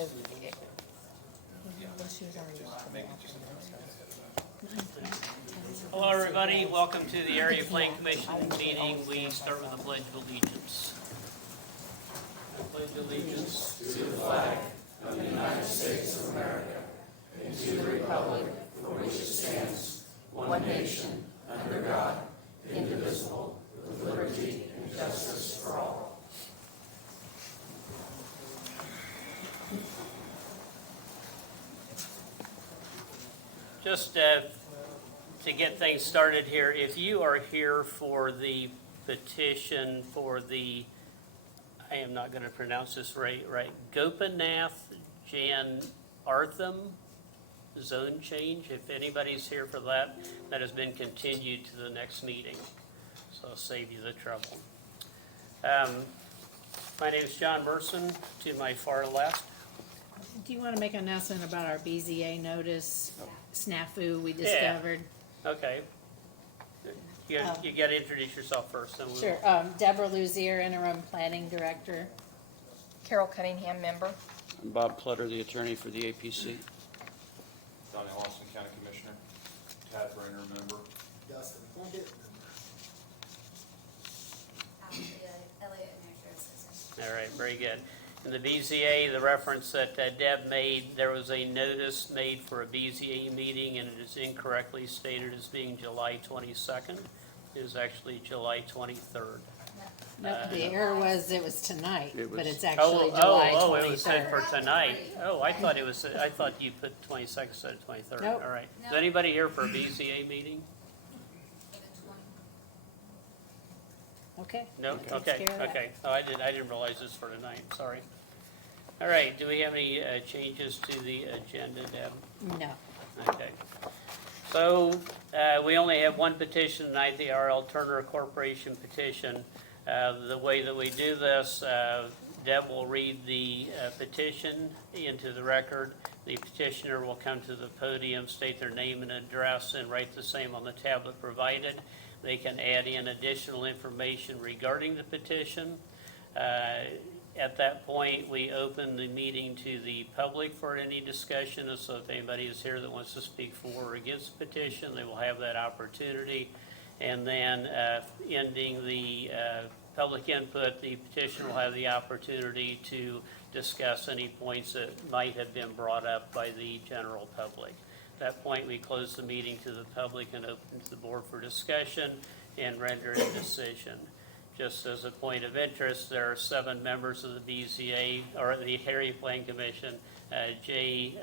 because she was already Hello, everybody. Welcome to the Area Plan Commission meeting. We start with the Pledge of Allegiance. I pledge allegiance to the flag of the United States of America and to the republic for which it stands, one nation, under God, indivisible, with liberty and justice for all. Just to get things started here, if you are here for the petition for the, I am not going to pronounce this right, Gopinath Jan Artham zone change, if anybody's here for that, that has been continued to the next meeting. So I'll save you the trouble. My name is John Burson, to my far left. Do you want to make an announcement about our BZA notice snafu we discovered? Okay. You got to introduce yourself first. Then Sure. Deborah Luzier, Interim Planning Director. Carol Cunningham, member. I'm Bob Clutter, the attorney for the APC. Donnie Lawson, County Commissioner. Tad Brenner, member. Dustin Plunkett. Elliot, Administrative Assistant. All right, very good. In the BZA, the reference that Deb made, there was a notice made for a BZA meeting, and it is incorrectly stated as being July 22nd. It is actually July 23rd. No, the error was it was tonight, It but was- it's actually July 23rd. It was set for tonight. Oh, I thought you put 22nd instead of 23rd. Nope. All right. Is No. anybody here for a BZA meeting? For the 20. Okay. No? Takes Okay, care of that. okay. Oh, I didn't realize this for tonight, sorry. All right, do we have any changes to the agenda, Deb? No. Okay. So, we only have one petition tonight, the R.L. Turner Corporation petition. The way that we do this, Deb will read the petition into the record. The petitioner will come to the podium, state their name and address, and write the same on the tablet provided. They can add in additional information regarding the petition. At that point, we open the meeting to the public for any discussion, and so if anybody is here that wants to speak for or against the petition, they will have that opportunity. And then ending the public input, the petitioner will have the opportunity to discuss any points that might have been brought up by the general public. At that point, we close the meeting to the public and open to the board for discussion and render a decision. Just as a point of interest, there are 7 members of the BZA, or the Area Plan Commission. Jay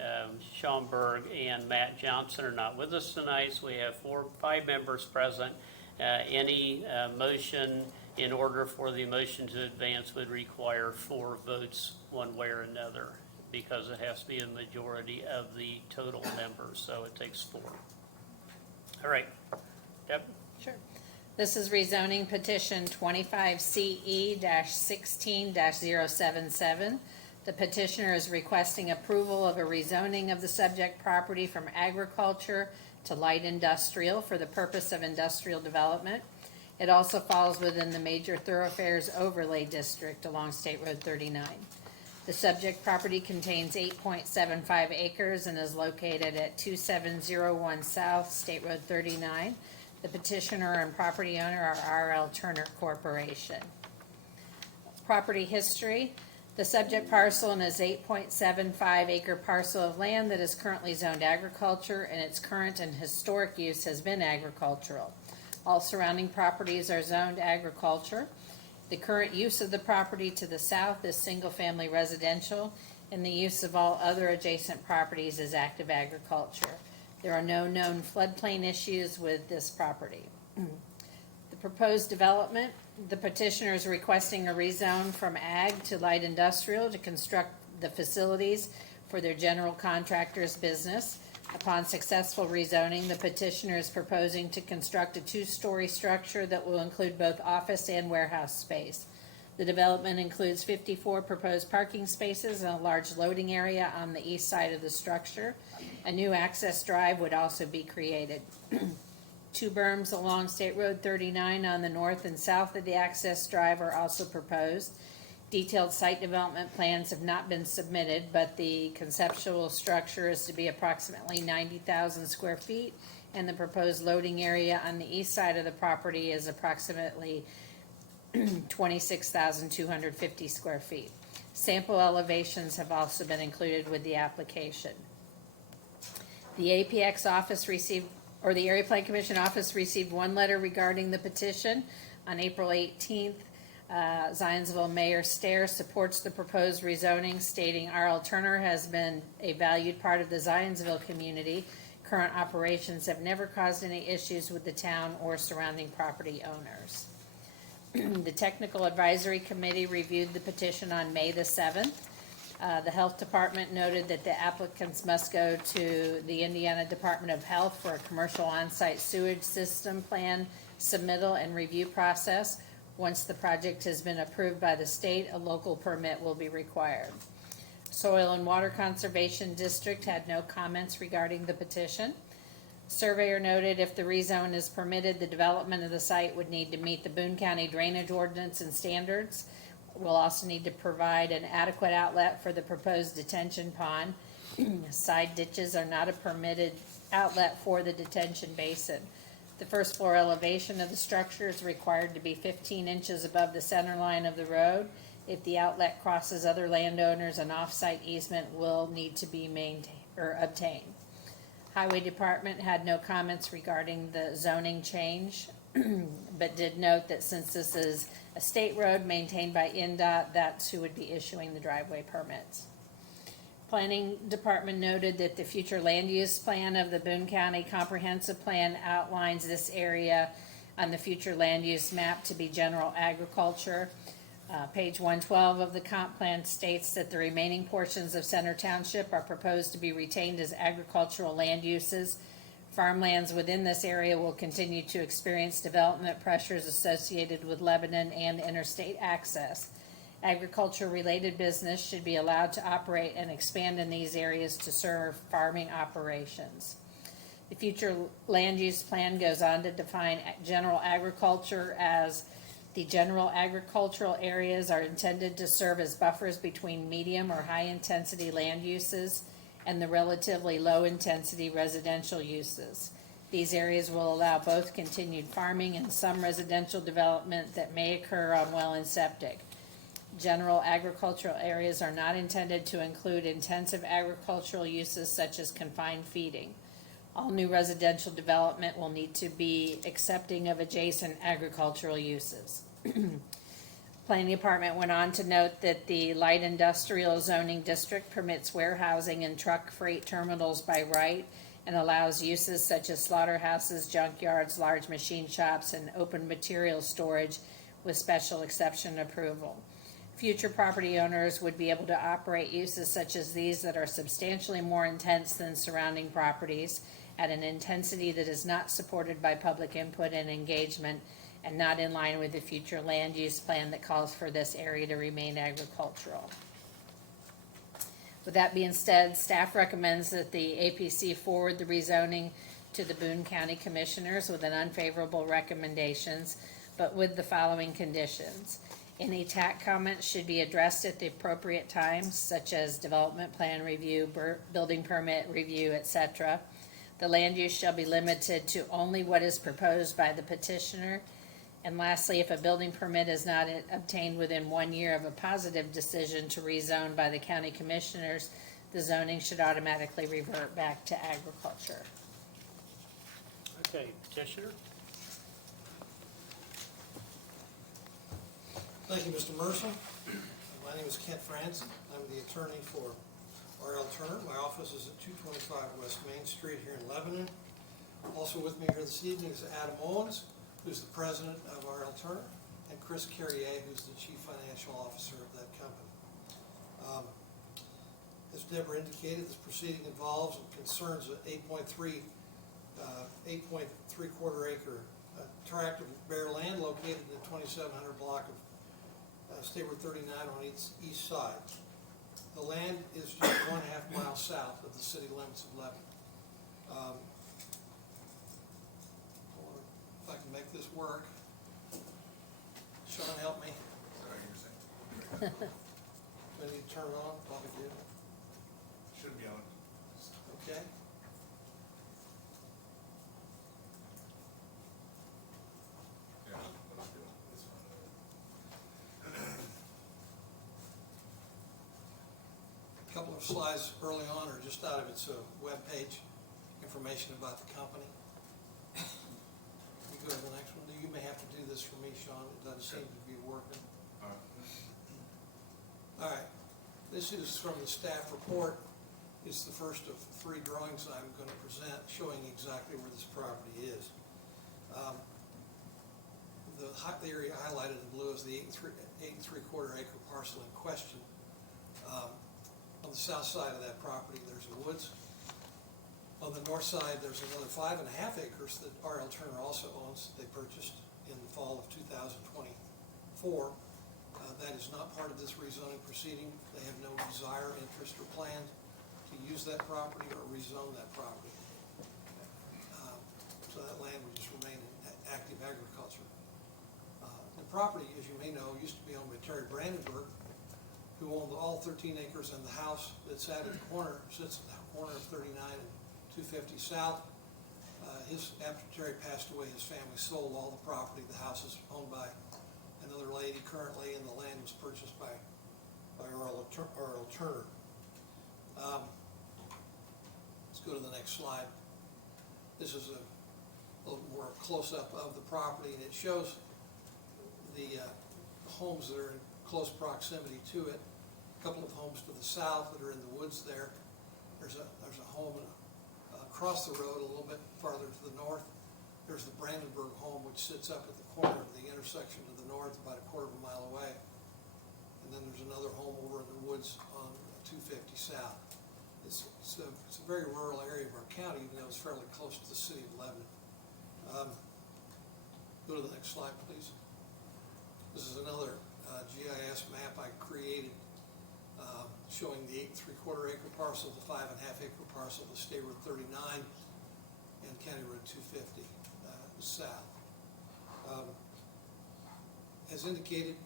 Schaumburg and Matt Johnson are not with us tonight, so we have 5 members present. Any motion, in order for the motion to advance, would require 4 votes one way or another, because it has to be a majority of the total members, so it takes 4. All right. Deb? Sure. This is rezoning petition 25CE-16-077. The petitioner is requesting approval of a rezoning of the subject property from agriculture to light industrial for the purpose of industrial development. It also falls within the major thoroughfares overlay district along State Road 39. The subject property contains 8.75 acres and is located at 2701 South State Road 39. The petitioner and property owner are R.L. Turner Corporation. Property history. The subject parcel is 8.75 acre parcel of land that is currently zoned agriculture, and its current and historic use has been agricultural. All surrounding properties are zoned agriculture. The current use of the property to the south is single-family residential, and the use of all other adjacent properties is active agriculture. There are no known floodplain issues with this property. The proposed development, the petitioner is requesting a rezone from ag to light industrial to construct the facilities for their general contractor's business. Upon successful rezoning, the petitioner is proposing to construct a 2-story structure that will include both office and warehouse space. The development includes 54 proposed parking spaces and a large loading area on the east side of the structure. A new access drive would also be created. 2 berms along State Road 39 on the north and south of the access drive are also proposed. Detailed site development plans have not been submitted, but the conceptual structure is to be approximately 90,000 square feet, and the proposed loading area on the east side of the property is approximately 26,250 square feet. Sample elevations have also been included with the application. The APX office received, or the Area Plan Commission office received one letter regarding the petition. On April 18th, Zionsville Mayor Stair supports the proposed rezoning, stating R.L. Turner has been a valued part of the Zionsville community. Current operations have never caused any issues with the town or surrounding property owners. The Technical Advisory Committee reviewed the petition on May the 7th. The Health Department noted that the applicants must go to the Indiana Department of Health for a commercial on-site sewage system plan submittal and review process. Once the project has been approved by the state, a local permit will be required. Soil and Water Conservation District had no comments regarding the petition. Surveyor noted if the rezone is permitted, the development of the site would need to meet the Boone County drainage ordinance and standards. We'll also need to provide an adequate outlet for the proposed detention pond. Side ditches are not a permitted outlet for the detention basin. The first floor elevation of the structure is required to be 15 inches above the center line of the road. If the outlet crosses other landowners, an off-site easement will need to be obtained. Highway Department had no comments regarding the zoning change, but did note that since this is a state road maintained by NDOT, that's who would be issuing the driveway permits. Planning Department noted that the future land use plan of the Boone County Comprehensive Plan outlines this area on the future land use map to be general agriculture. Page 112 of the comp plan states that the remaining portions of Center Township are proposed to be retained as agricultural land uses. Farmlands within this area will continue to experience development pressures associated with Lebanon and interstate access. Agriculture-related business should be allowed to operate and expand in these areas to serve farming operations. The future land use plan goes on to define general agriculture as the general agricultural areas are intended to serve as buffers between medium or high-intensity land uses and the relatively low-intensity residential uses. These areas will allow both continued farming and some residential development that may occur on well and septic. General agricultural areas are not intended to include intensive agricultural uses such as confined feeding. All new residential development will need to be accepting of adjacent agricultural uses. Planning Department went on to note that the light industrial zoning district permits warehousing and truck freight terminals by right and allows uses such as slaughterhouses, junkyards, large machine shops, and open material storage with special exception approval. Future property owners would be able to operate uses such as these that are substantially more intense than surrounding properties at an intensity that is not supported by public input and engagement and not in line with the future land use plan that calls for this area to remain agricultural. With that being said, staff recommends that the APC forward the rezoning to the Boone County Commissioners with an unfavorable recommendations, but with the following conditions. Any TAC comments should be addressed at the appropriate times, such as development plan review, building permit review, etc. The land use shall be limited to only what is proposed by the petitioner. And lastly, if a building permit is not obtained within 1 year of a positive decision to rezone by the county commissioners, the zoning should automatically revert back to agriculture. Okay, petitioner? Thank you, Mr. Mercer. My name is Kent Franson. I'm the attorney for R.L. Turner. My office is at 225 West Main Street here in Lebanon. Also with me here this evening is Adam Owens, who's the president of R.L. Turner, and Chris Carrier, who's the chief financial officer of that company. As Deborah indicated, this proceeding involves and concerns an 8.3 quarter acre tract of bare land located in the 2700 block of State Road 39 on its east side. The land is just 1.5 miles south of the city limits of Lebanon. If I can make this work. Sean, help me. We need to turn it on, probably do. Should be on. Okay. Yeah, let's do it. It's fine. A couple of slides early on are just out of its webpage, information about the company. You go to the next one. You may have to do this for me, Sean. It doesn't seem to be working. All right. All right. This is from the staff report. It's the first of 3 drawings I'm going to present showing exactly where this property is. The area highlighted in blue is the 8 3/4 acre parcel in question. On the south side of that property, there's the woods. On the north side, there's another 5.5 acres that R.L. Turner also owns. They purchased in the fall of 2024. That is not part of this rezoning proceeding. They have no desire, interest, or plan to use that property or rezone that property. So that land would just remain in active agriculture. The property, as you may know, used to be owned by Terry Brandenburg, who owned all 13 acres and the house that's at the corner, sits at the corner of 39 and 250 South. After Terry passed away, his family sold all the property. The house is owned by another lady currently, and the land was purchased by R.L. Turner. Let's go to the next slide. This is a little more close-up of the property, and it shows the homes that are in close proximity to it. A couple of homes to the south that are in the woods there. There's a home across the road a little bit farther to the north. There's the Brandenburg home, which sits up at the corner of the intersection to the north, about 1/4 mile away. And then there's another home over in the woods on 250 South. It's a very rural area of our county, even though it's fairly close to the city of Lebanon. Go to the next slide, please. This is another GIS map I created showing the 8 3/4 acre parcel, the 5.5 acre parcel, the State Road 39 and County Road 250 south. As indicated,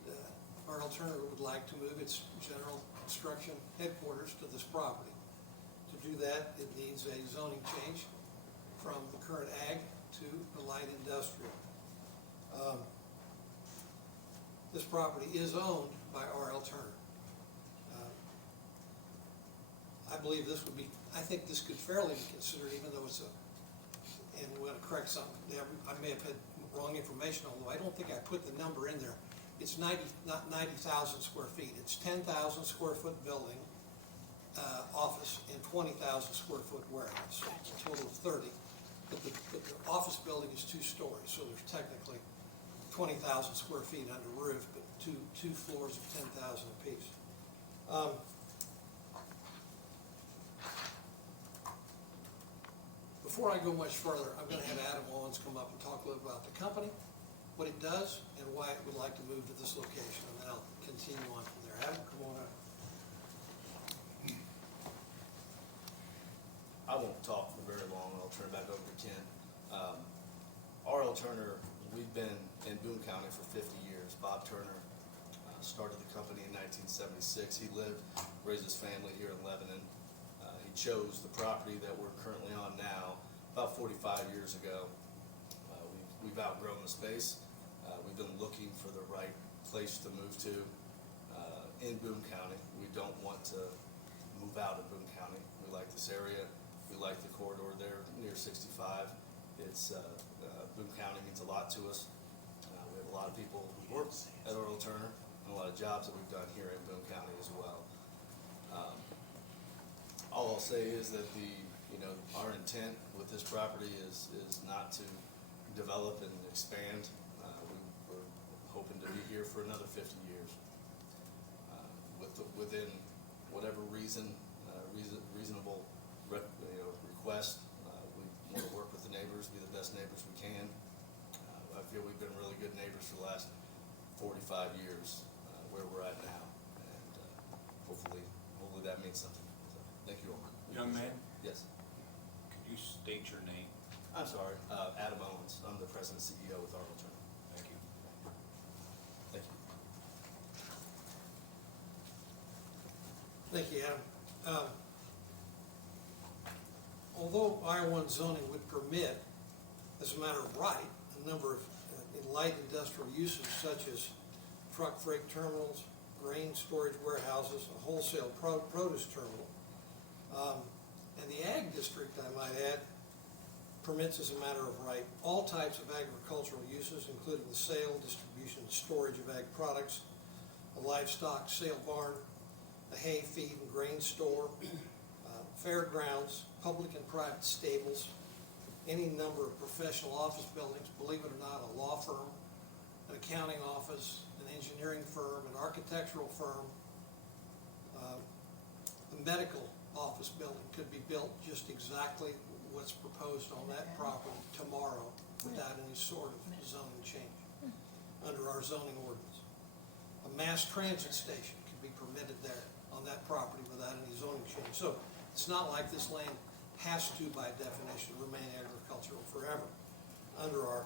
R.L. Turner would like to move its general construction headquarters to this property. To do that, it needs a zoning change from the current ag to the light industrial. This property is owned by R.L. Turner. I believe this would be, I think this could fairly be considered, even though it's and we're going to correct something. I may have had wrong information, although I don't think I put the number in there. It's not 90,000 square feet. It's 10,000 square foot building, office, and 20,000 square foot warehouse. It's a total of 30. But the office building is 2 stories, so there's technically 20,000 square feet under roof, but two floors of 10,000 apiece. Before I go much further, I'm going to have Adam Owens come up and talk a little about the company, what it does, and why it would like to move to this location, and then I'll continue on from there. Adam, come on up. I won't talk for very long. I'll turn it back over to Ken. R.L. Turner, we've been in Boone County for 50 years. Bob Turner started the company in 1976. He lived, raised his family here in Lebanon. He chose the property that we're currently on now about 45 years ago. We've outgrown the space. We've been looking for the right place to move to in Boone County. We don't want to move out of Boone County. We like this area. We like the corridor there near 65. It's Boone County means a lot to us. We have a lot of people who work at R.L. Turner and a lot of jobs that we've done here in Boone County as well. All I'll say is that our intent with this property is not to develop and expand. We're hoping to be here for another 50 years. Within whatever reasonable request, we want to work with the neighbors, be the best neighbors we can. I feel we've been really good neighbors for the last 45 years where we're at now, and hopefully that means something. So, thank you all. Young man, Yes. could you state your name? I'm sorry, Adam Owens. I'm the president and CEO with R.L. Turner. Thank you. Thank you. Thank you, Adam. Although I-1 zoning would permit, as a matter of right, a number of light industrial uses such as truck freight terminals, grain storage warehouses, a wholesale produce terminal, and the ag district, I might add, permits as a matter of right all types of agricultural uses, including the sale, distribution, and storage of ag products, a livestock sale barn, a hay, feed, and grain store, fairgrounds, public and private stables, any number of professional office buildings, believe it or not, a law firm, an accounting office, an engineering firm, an architectural firm, a medical office building could be built just exactly what's proposed on that property tomorrow without any sort of zoning change under our zoning ordinance. A mass transit station could be permitted there on that property without any zoning change. So it's not like this land has to, by definition, remain agricultural forever under our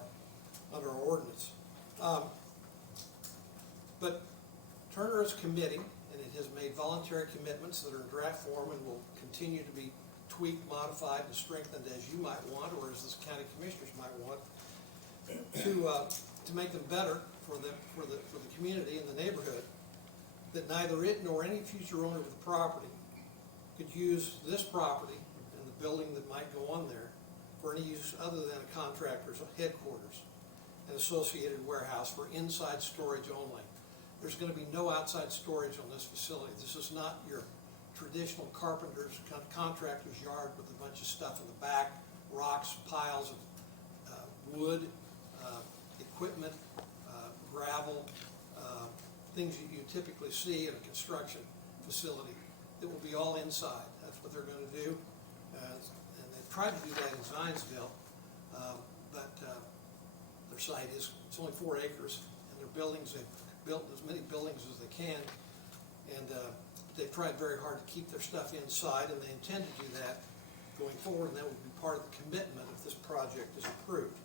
ordinance. But Turner is committing, and it has made voluntary commitments that are in draft form and will continue to be tweaked, modified, and strengthened as you might want, or as the county commissioners might want, to make them better for the community and the neighborhood, that neither it nor any future owner of the property could use this property and the building that might go on there for any use other than a contractor's headquarters and associated warehouse for inside storage only. There's going to be no outside storage on this facility. This is not your traditional carpenter's contractor's yard with a bunch of stuff in the back, rocks, piles of wood, equipment, gravel, things you typically see in a construction facility. It will be all inside. That's what they're going to do. And they've tried to do that in Zionsville, but their site it's only 4 acres, and their buildings, they've built as many buildings as they can, and they've tried very hard to keep their stuff inside, and they intend to do that going forward, and that will be part of the commitment if this project is approved.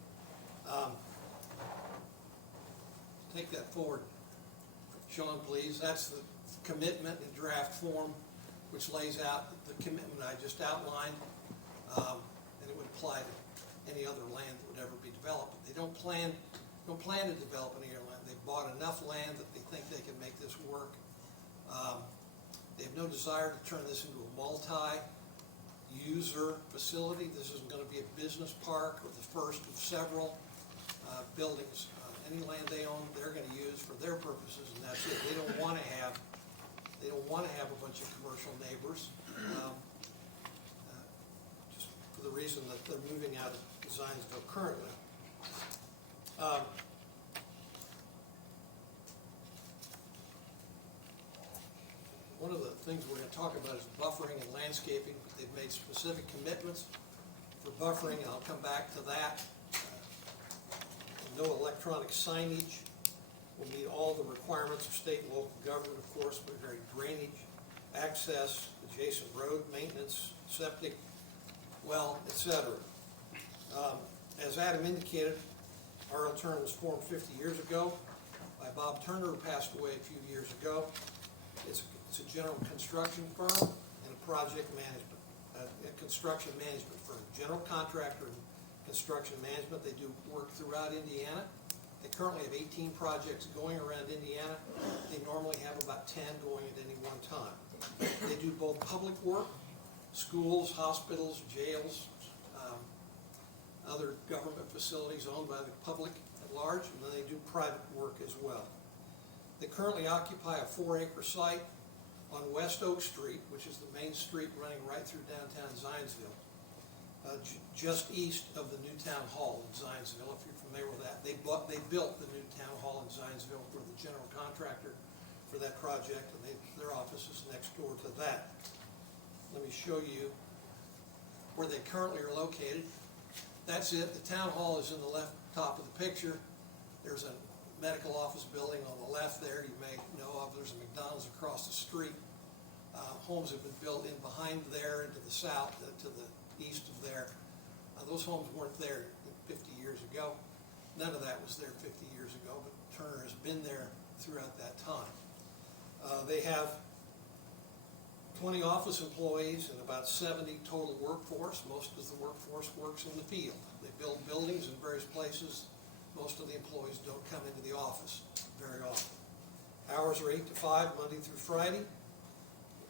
Take that forward, Sean, please. That's the commitment in draft form, which lays out the commitment I just outlined, and it would apply to any other land that would ever be developed. They don't plan to develop any other land. They've bought enough land that they think they can make this work. They have no desire to turn this into a multi-user facility. This isn't going to be a business park or the first of several buildings. Any land they own, they're going to use for their purposes, and that's it. They don't want to have a bunch of commercial neighbors, just for the reason that they're moving out of Zionsville currently. One of the things we're going to talk about is buffering and landscaping. They've made specific commitments for buffering, and I'll come back to that. No electronic signage will meet all the requirements of state and local government, of course, but very drainage, access, adjacent road, maintenance, septic, well, etc. As Adam indicated, R.L. Turner was formed 50 years ago by Bob Turner, who passed away a few years ago. It's a general construction firm and a project management, a construction management firm, general contractor and construction management. They do work throughout Indiana. They currently have 18 projects going around Indiana. They normally have about 10 going at any one time. They do both public work, schools, hospitals, jails, other government facilities owned by the public at large, and then they do private work as well. They currently occupy a 4-acre site on West Oak Street, which is the main street running right through downtown Zionsville, just east of the new town hall in Zionsville, if you're familiar with that. They built the new town hall in Zionsville for the general contractor for that project, and their office is next door to that. Let me show you where they currently are located. That's it. The town hall is in the left top of the picture. There's a medical office building on the left there you may know of. There's a McDonald's across the street. Homes have been built in behind there and to the south, to the east of there. Those homes weren't there 50 years ago. None of that was there 50 years ago, but Turner has been there throughout that time. They have 20 office employees and about 70 total workforce. Most of the workforce works in the field. They build buildings in various places. Most of the employees don't come into the office very often. Hours are 8 to 5, Monday through Friday.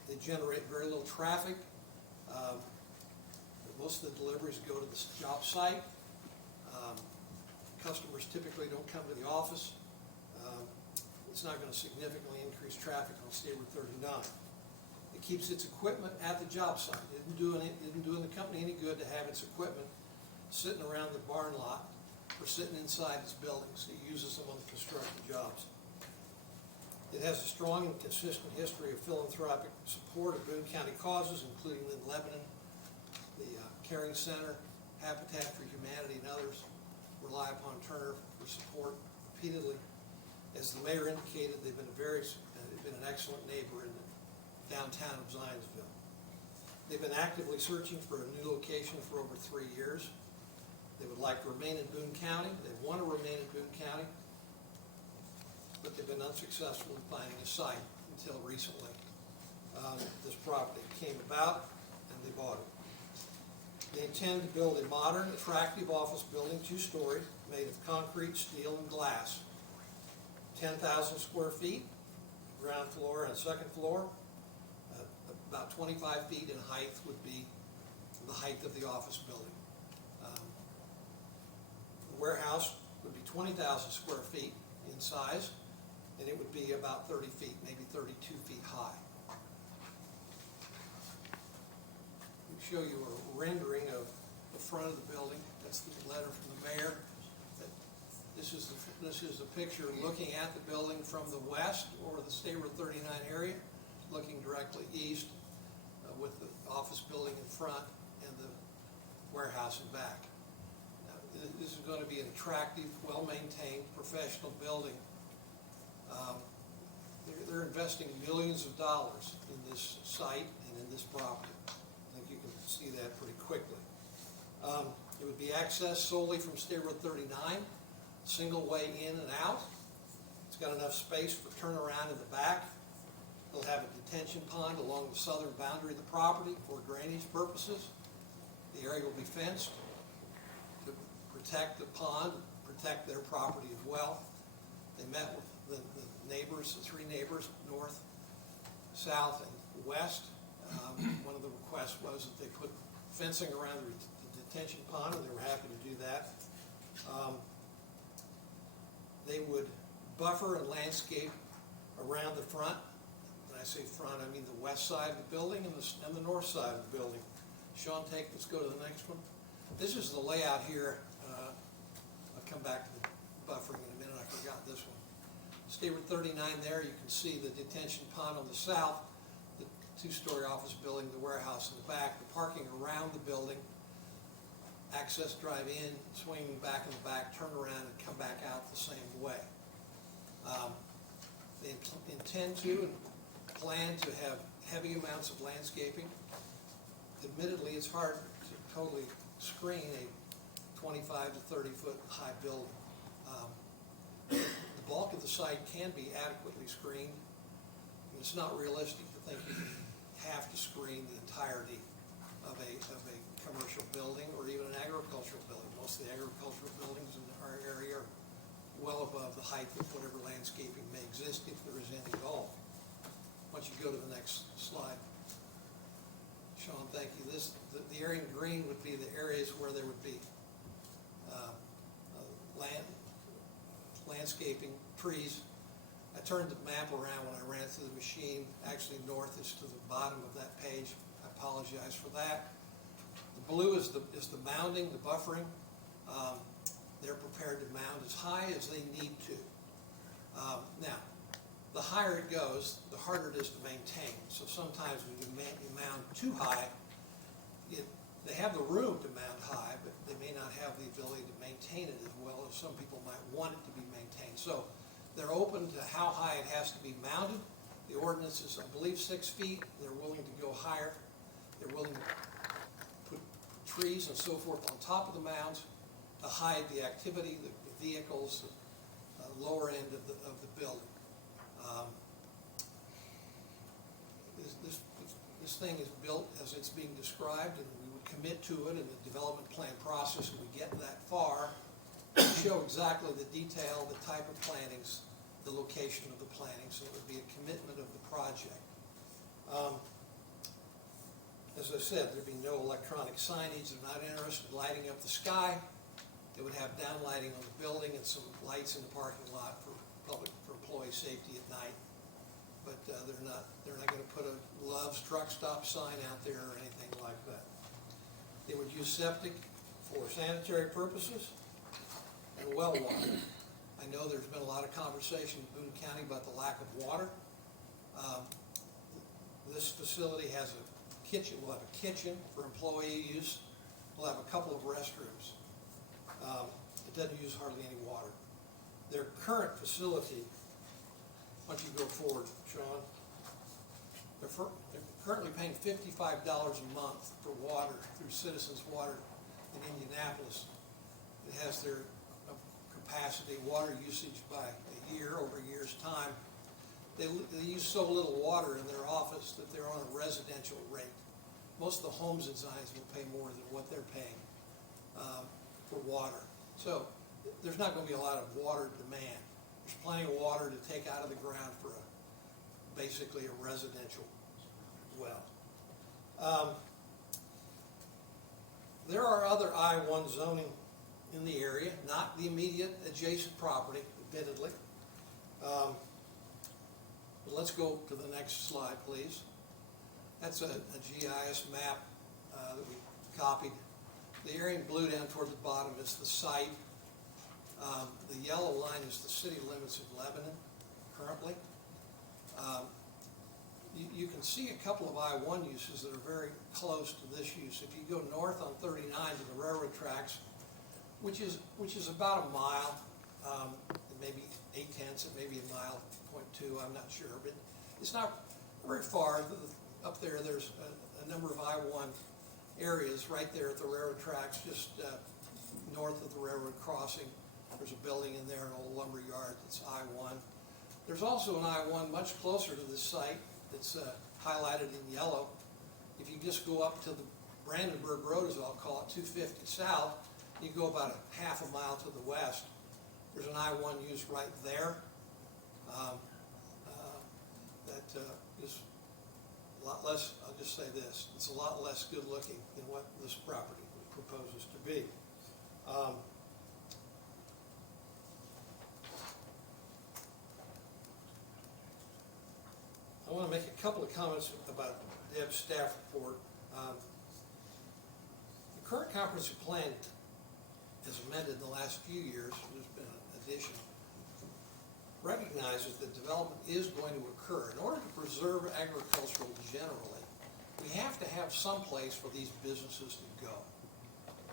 They generate very little traffic. Most of the deliveries go to the job site. Customers typically don't come to the office. It's not going to significantly increase traffic on State Route 39. It keeps its equipment at the job site. It didn't do the company any good to have its equipment sitting around the barn lot or sitting inside its buildings. It uses them on the construction jobs. It has a strong and consistent history of philanthropic support of Boone County causes, including in Lebanon, the Caring Center, Habitat for Humanity, and others rely upon Turner for support repeatedly. As the mayor indicated, they've been an excellent neighbor in the downtown of Zionsville. They've been actively searching for a new location for over 3 years. They would like to remain in Boone County. They want to remain in Boone County, but they've been unsuccessful in finding a site until recently. This property came about and they bought it. They intend to build a modern, attractive office building, 2-story, made of concrete, steel, and glass. 10,000 square feet, ground floor and second floor. About 25 feet in height would be the height of the office building. The warehouse would be 20,000 square feet in size, and it would be about 30 feet, maybe 32 feet high. Show you a rendering of the front of the building. That's the letter from the mayor. This is a picture looking at the building from the west or the State Route 39 area, looking directly east with the office building in front and the warehouse in back. Now, this is going to be an attractive, well-maintained, professional building. They're investing millions of dollars in this site and in this property. You can see that pretty quickly. It would be accessed solely from State Road 39, single way in and out. It's got enough space for turnaround in the back. They'll have a detention pond along the southern boundary of the property for drainage purposes. The area will be fenced to protect the pond, protect their property as well. They met with the neighbors, the 3 neighbors, north, south, and west. One of the requests was that they put fencing around the detention pond, and they were happy to do that. They would buffer and landscape around the front. When I say front, I mean the west side of the building and the north side of the building. Sean, let's go to the next one. This is the layout here. I'll come back to the buffering in a minute. I forgot this one. State Route 39 there, you can see the detention pond on the south, 2-story office building, the warehouse in the back, the parking around the building, access drive in, swinging back in the back, turn around and come back out the same way. They intend to and plan to have heavy amounts of landscaping. Admittedly, it's hard to totally screen a 25 to 30 foot high building. The bulk of the site can be adequately screened. It's not realistic to think you can have to screen the entirety of a commercial building or even an agricultural building. Most of the agricultural buildings in our area are well above the height of whatever landscaping may exist, if there is any at all. Once you go to the next slide. Sean, thank you. The area in green would be the areas where there would be landscaping, trees. I turned the map around when I ran through the machine. Actually, north is to the bottom of that page. I apologize for that. The blue is the mounding, the buffering. They're prepared to mound as high as they need to. Now, the higher it goes, the harder it is to maintain. So sometimes when you mound too high, they have the room to mount high, but they may not have the ability to maintain it as well as some people might want it to be maintained. So they're open to how high it has to be mounted. The ordinance is, I believe, 6 feet. They're willing to go higher. They're willing to put trees and so forth on top of the mounds to hide the activity, the vehicles, the lower end of the building. This thing is built as it's being described, and we would commit to it in the development plan process, and we get that far, show exactly the detail, the type of plantings, the location of the plantings, so it would be a commitment of the project. As I said, there'd be no electronic signage. They're not interested in lighting up the sky. They would have downlighting on the building and some lights in the parking lot for employee safety at night. But they're not going to put a Love's truck stop sign out there or anything like that. They would use septic for sanitary purposes and well water. I know there's been a lot of conversation in Boone County about the lack of water. This facility has a kitchen. We'll have a kitchen for employee use. We'll have a couple of restrooms. It doesn't use hardly any water. Their current facility, why don't you go forward, Sean? They're currently paying $55 a month for water through Citizens Water in Indianapolis. It has their capacity, water usage by a year, over a year's time. They use so little water in their office that they're on a residential rate. Most of the homes in Zions will pay more than what they're paying for water. So there's not going to be a lot of water demand. There's plenty of water to take out of the ground for basically a residential well. There are other I-1 zoning in the area, not the immediate adjacent property, admittedly. Let's go to the next slide, please. That's a GIS map that we copied. The area in blue down toward the bottom is the site. The yellow line is the city limits of Lebanon currently. You can see a couple of I-1 uses that are very close to this use. If you go north on 39 to the railroad tracks, which is about a mile, maybe 0.8, it may be a mile, 0.2, I'm not sure, but it's not very far. Up there, there's a number of I-1 areas right there at the railroad tracks, just north of the railroad crossing. There's a building in there, an old lumber yard that's I-1. There's also an I-1 much closer to this site that's highlighted in yellow. If you just go up to the Brandenburg Road, as I'll call it, 250 south, you go about a half a mile to the west. There's an I-1 used right there. That is a lot less, I'll just say this, it's a lot less good looking than what this property proposes to be. I want to make a couple of comments about Deb's staff report. The current comprehensive plan, as amended in the last few years, there's been an addition, recognizes that development is going to occur. In order to preserve agricultural generally, we have to have some place for these businesses to go.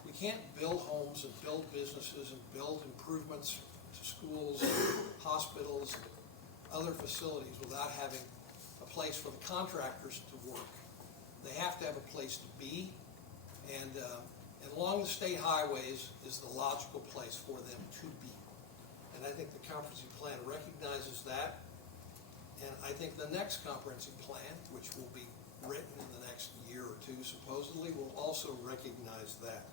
We can't build homes and build businesses and build improvements to schools, hospitals, other facilities without having a place for the contractors to work. They have to have a place to be, and along the state highways is the logical place for them to be. And I think the comprehensive plan recognizes that. And I think the next comprehensive plan, which will be written in the next year or two, supposedly, will also recognize that.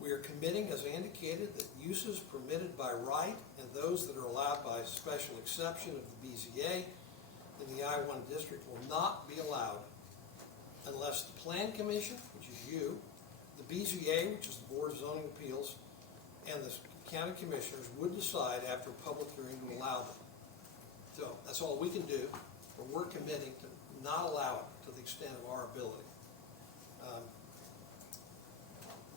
We are committing, as I indicated, that uses permitted by right and those that are allowed by special exception of the BZA in the I-1 district will not be allowed unless the Plan Commission, which is you, the BZA, which is the Board of Zoning Appeals, and the county commissioners would decide after a public hearing to allow them. So that's all we can do, but we're committing to not allow it to the extent of our ability.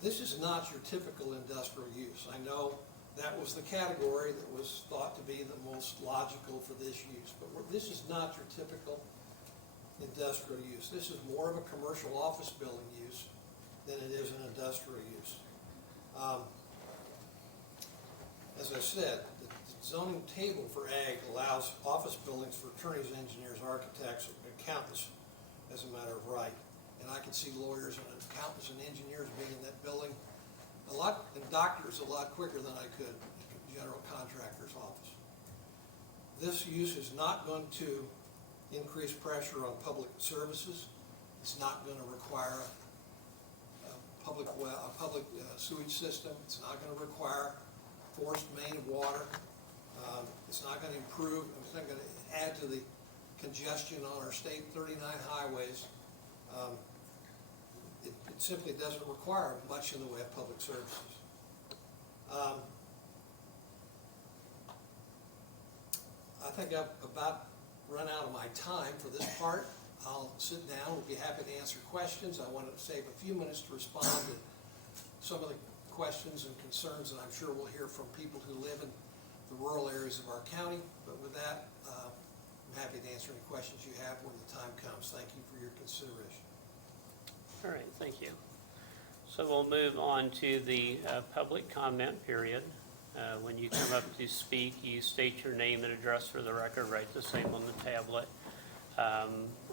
This is not your typical industrial use. I know that was the category that was thought to be the most logical for this use, but this is not your typical industrial use. This is more of a commercial office building use than it is an industrial use. As I said, the zoning table for ag allows office buildings for attorneys, engineers, architects, and accountants as a matter of right. And I can see lawyers and accountants and engineers being in that building and doctors a lot quicker than I could in a general contractor's office. This use is not going to increased pressure on public services. It's not going to require a public sewage system. It's not going to require forced main water. It's not going to improve, it's not going to add to the congestion on our state 39 highways. It simply doesn't require much in the way of public services. I think I've about run out of my time for this part. I'll sit down, we'll be happy to answer questions. I want to save a few minutes to respond to some of the questions and concerns that I'm sure we'll hear from people who live in the rural areas of our county. But with that, I'm happy to answer any questions you have when the time comes. Thank you for your consideration. All right, thank you. So we'll move on to the public comment period. When you come up to speak, you state your name and address for the record, write the same on the tablet.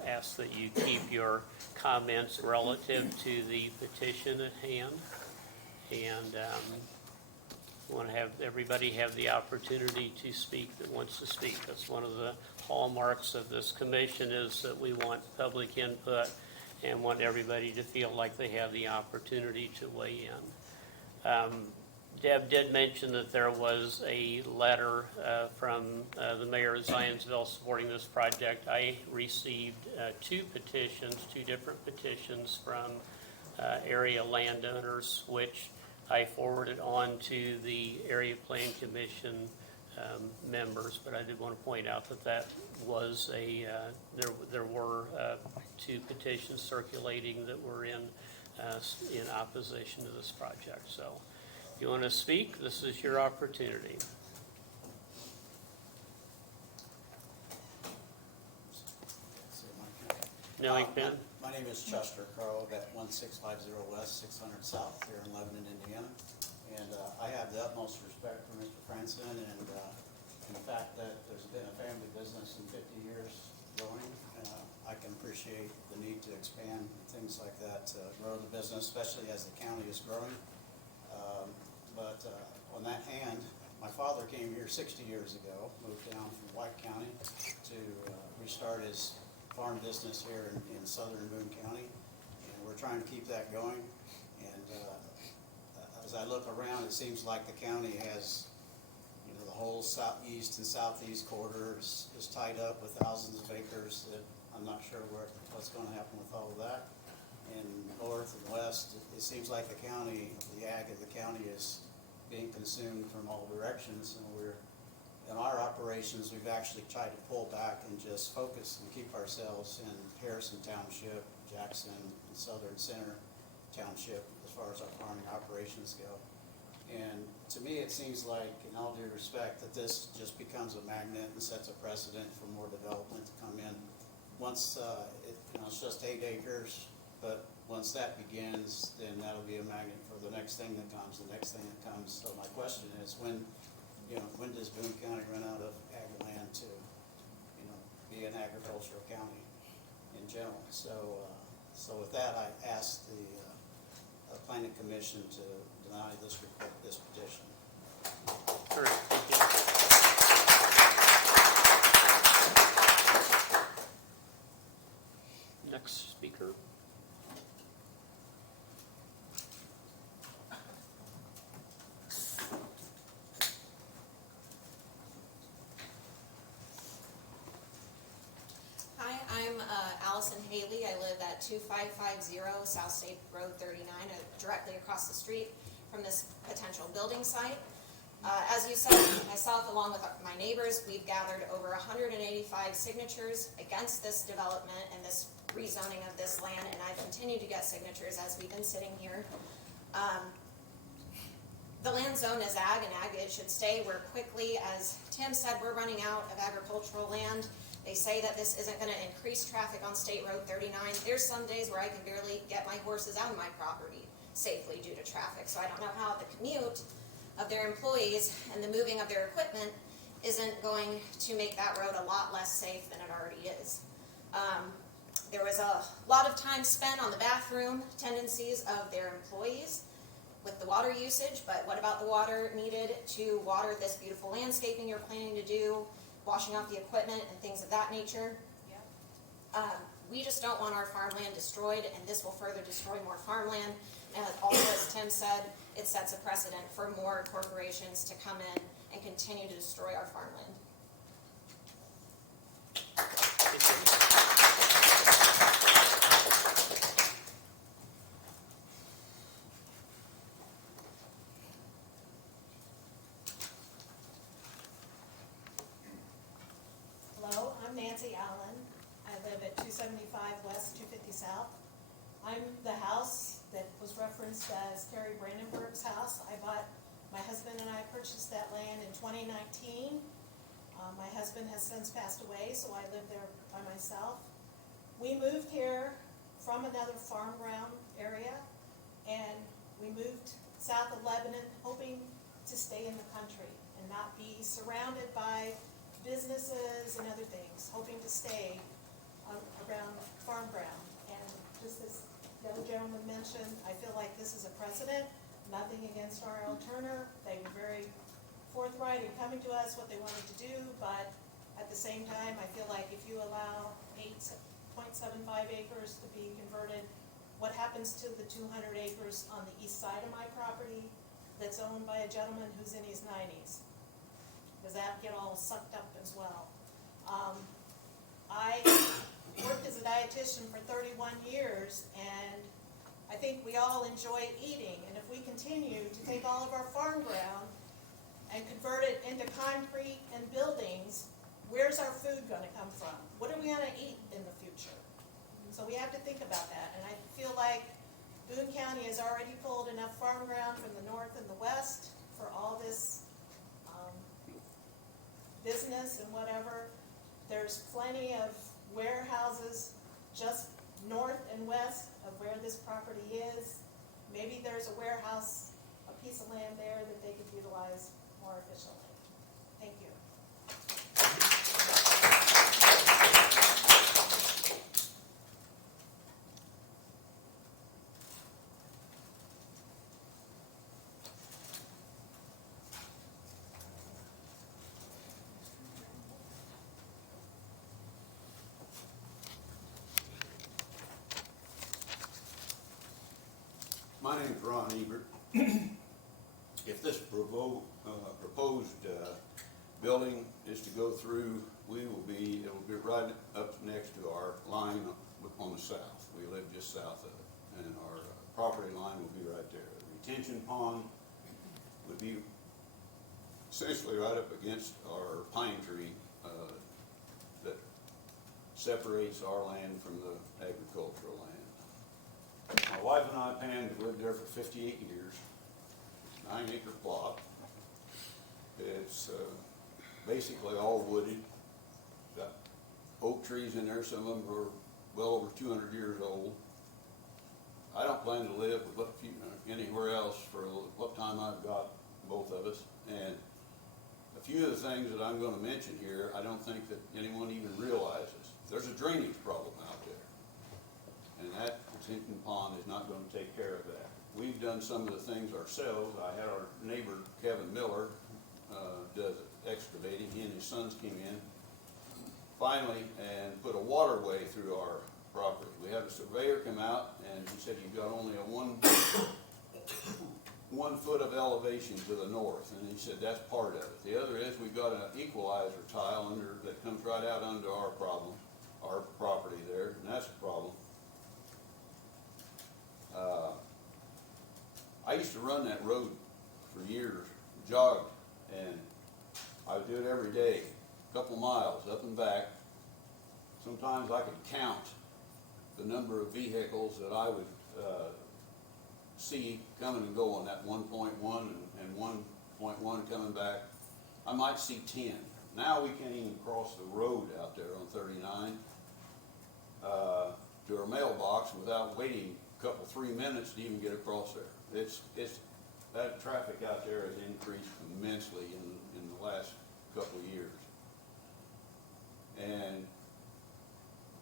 Ask that you keep your comments relative to the petition at hand. And want to have everybody have the opportunity to speak that wants to speak. That's one of the hallmarks of this commission, is that we want public input and want everybody to feel like they have the opportunity to weigh in. Deb did mention that there was a letter from the mayor of Zionsville supporting this project. I received two different petitions from area landowners, which I forwarded on to the Area Plan Commission members, but I did want to point out that was there were two petitions circulating that were in opposition to this project. So if you want to speak, this is your opportunity. No, you can. My name is Chester Crowe, at 1650 West, 600 South, here in Lebanon, Indiana. And I have the utmost respect for Mr. Franson and the fact that there's been a family business in 50 years going. I can appreciate the need to expand things like that, to grow the business, especially as the county is growing. But on that hand, my father came here 60 years ago, moved down from White County to restart his farm business here in southern Boone County, and we're trying to keep that going. And as I look around, it seems like the county has, the whole southeast and southeast corridor is tied up with thousands of acres that I'm not sure what's going to happen with all of that. And north and west, it seems like the ag of the county is being consumed from all directions, and in our operations, we've actually tried to pull back and just focus and keep ourselves in Harrison Township, Jackson, and Southern Center Township as far as our farming operations go. And to me, it seems like, in all due respect, that this just becomes a magnet and sets a precedent for more development to come in. Once it's just 8 acres, but once that begins, then that'll be a magnet for the next thing that comes, So my question is, when does Boone County run out of ag land to, be an agricultural county in general? So with that, I ask the Planning Commission to deny this petition. All right, thank you. Next speaker. Hi, I'm Allison Haley. I live at 2550 South State Road 39, directly across the street from this potential building site. As you said, myself along with my neighbors, we've gathered over 185 signatures against this development and this rezoning of this land, and I've continued to get signatures as we've been sitting here. The land zone is ag, and ag it should stay. We're quickly, as Tim said, we're running out of agricultural land. They say that this isn't going to increase traffic on State Road 39. There's some days where I can barely get my horses out of my property safely due to traffic. So I don't know how the commute of their employees and the moving of their equipment isn't going to make that road a lot less safe than it already is. There was a lot of time spent on the bathroom tendencies of their employees with the water usage, but what about the water needed to water this beautiful landscaping you're planning to do, washing off the equipment and things of that nature? We just don't want our farmland destroyed, and this will further destroy more farmland. And also, as Tim said, it sets a precedent for more corporations to come in and continue to destroy our farmland. Hello, I'm Nancy Allen. I live at 275 West, 250 South. I'm the house that was referenced as Terry Brandenburg's house. My husband and I purchased that land in 2019. My husband has since passed away, so I live there by myself. We moved here from another farm ground area, and we moved south of Lebanon, hoping to stay in the country and not be surrounded by businesses and other things, hoping to stay around farm ground. And just as the other gentleman mentioned, I feel like this is a precedent. Nothing against R.L. Turner. They were very forthright in coming to us what they wanted to do, but at the same time, I feel like if you allow 8.75 acres to be converted, what happens to the 200 acres on the east side of my property that's owned by a gentleman who's in his 90s? Does that get all sucked up as well? I worked as a dietitian for 31 years, and I think we all enjoy eating. And if we continue to take all of our farm ground and convert it into concrete and buildings, where's our food going to come from? What are we going to eat in the future? So we have to think about that. And I feel like Boone County has already pulled enough farm ground from the north and the west for all this business and whatever. There's plenty of warehouses just north and west of where this property is. Maybe there's a warehouse, a piece of land there that they could utilize more efficiently. Thank you. My name is Ron Ebert. If this proposed building is to go through, it will be right up next to our line on the south. We live just south of it, and our property line will be right there. The retention pond would be essentially right up against our pine tree that separates our land from the agricultural land. My wife and I, Pam, have lived there for 58 years, 9-acre plot. It's basically all wooded. Got oak trees in there, some of them are well over 200 years old. I don't plan to live anywhere else for what time I've got, both of us. And a few of the things that I'm going to mention here, I don't think that anyone even realizes. There's a drainage problem out there, and that retention pond is not going to take care of that. We've done some of the things ourselves. I had our neighbor, Kevin Miller, does excavating. He and his sons came in finally and put a waterway through our property. We had a surveyor come out, and he said you've got only a 1 foot of elevation to the north, and he said that's part of it. The other is we've got an equalizer tile that comes right out under our property there, and that's a problem. I used to run that road for years, jog, and I would do it every day, a couple miles up and back. Sometimes I could count the number of vehicles that I would see coming and going, that 1.1 and 1.1 coming back. I might see 10. Now we can't even cross the road out there on 39 to our mailbox without waiting a couple, 3 minutes to even get across there. That traffic out there has increased immensely in the last couple of years. And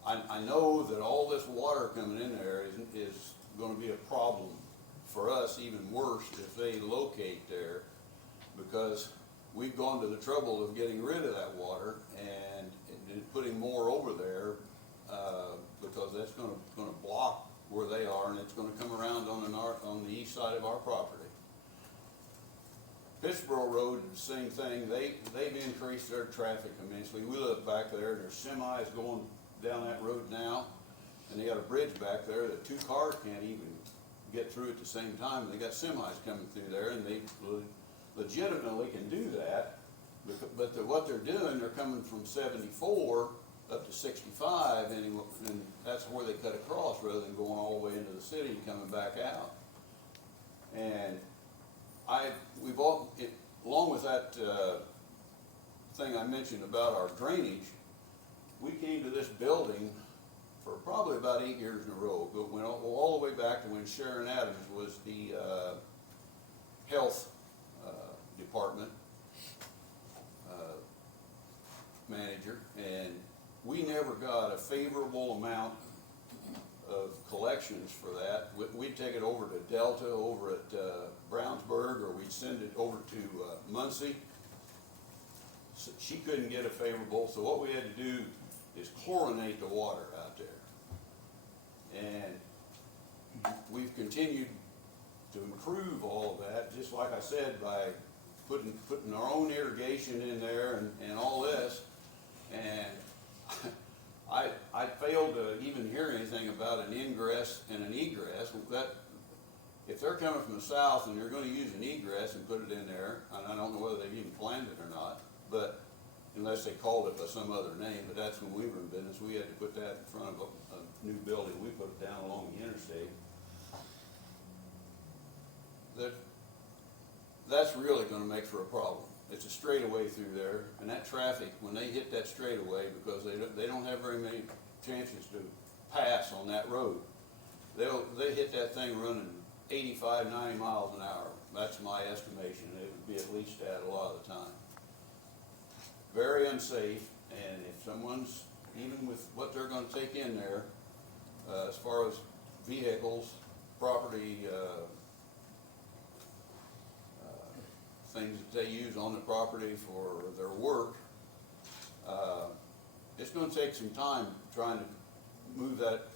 I know that all this water coming in there is going to be a problem for us, even worse if they locate there, because we've gone to the trouble of getting rid of that water and putting more over there because that's gonna block where they are, and it's gonna come around on the east side of our property. Pittsboro Road, the same thing, they've increased their traffic immensely. We live back there, and there's semis going down that road now, and they got a bridge back there that 2 cars can't even get through at the same time, and they got semis coming through there, and they legitimately can do that, but what they're doing, they're coming from 74 up to 65, and that's where they cut across, rather than going all the way into the city and coming back out. And along with that thing I mentioned about our drainage, we came to this building for probably about 8 years in a row. But went all the way back to when Sharon Adams was the health department manager, and we never got a favorable amount of collections for that. We'd take it over to Delta, over at Brownsburg, or we'd send it over to Muncie. So she couldn't get a favorable, so what we had to do is chlorinate the water out there. And we've continued to improve all of that, just like I said, by putting our own irrigation in there and all this. And I failed to even hear anything about an ingress and an egress. That if they're coming from the south and they're going to use an egress and put it in there, and I don't know whether they've even planned it or not, but unless they called it by some other name, but that's when we were in business. We had to put that in front of a new building. We put it down along the interstate. That's really going to make for a problem. It's a straightaway through there, and that traffic, when they hit that straightaway, because they don't have very many chances to pass on that road, they hit that thing running 85, 90 miles an hour. That's my estimation. It would be at least that a lot of the time. Very unsafe, and if someone's, even with what they're going to take in there, as far as vehicles, property, things that they use on the property for their work, it's going to take some time trying to move that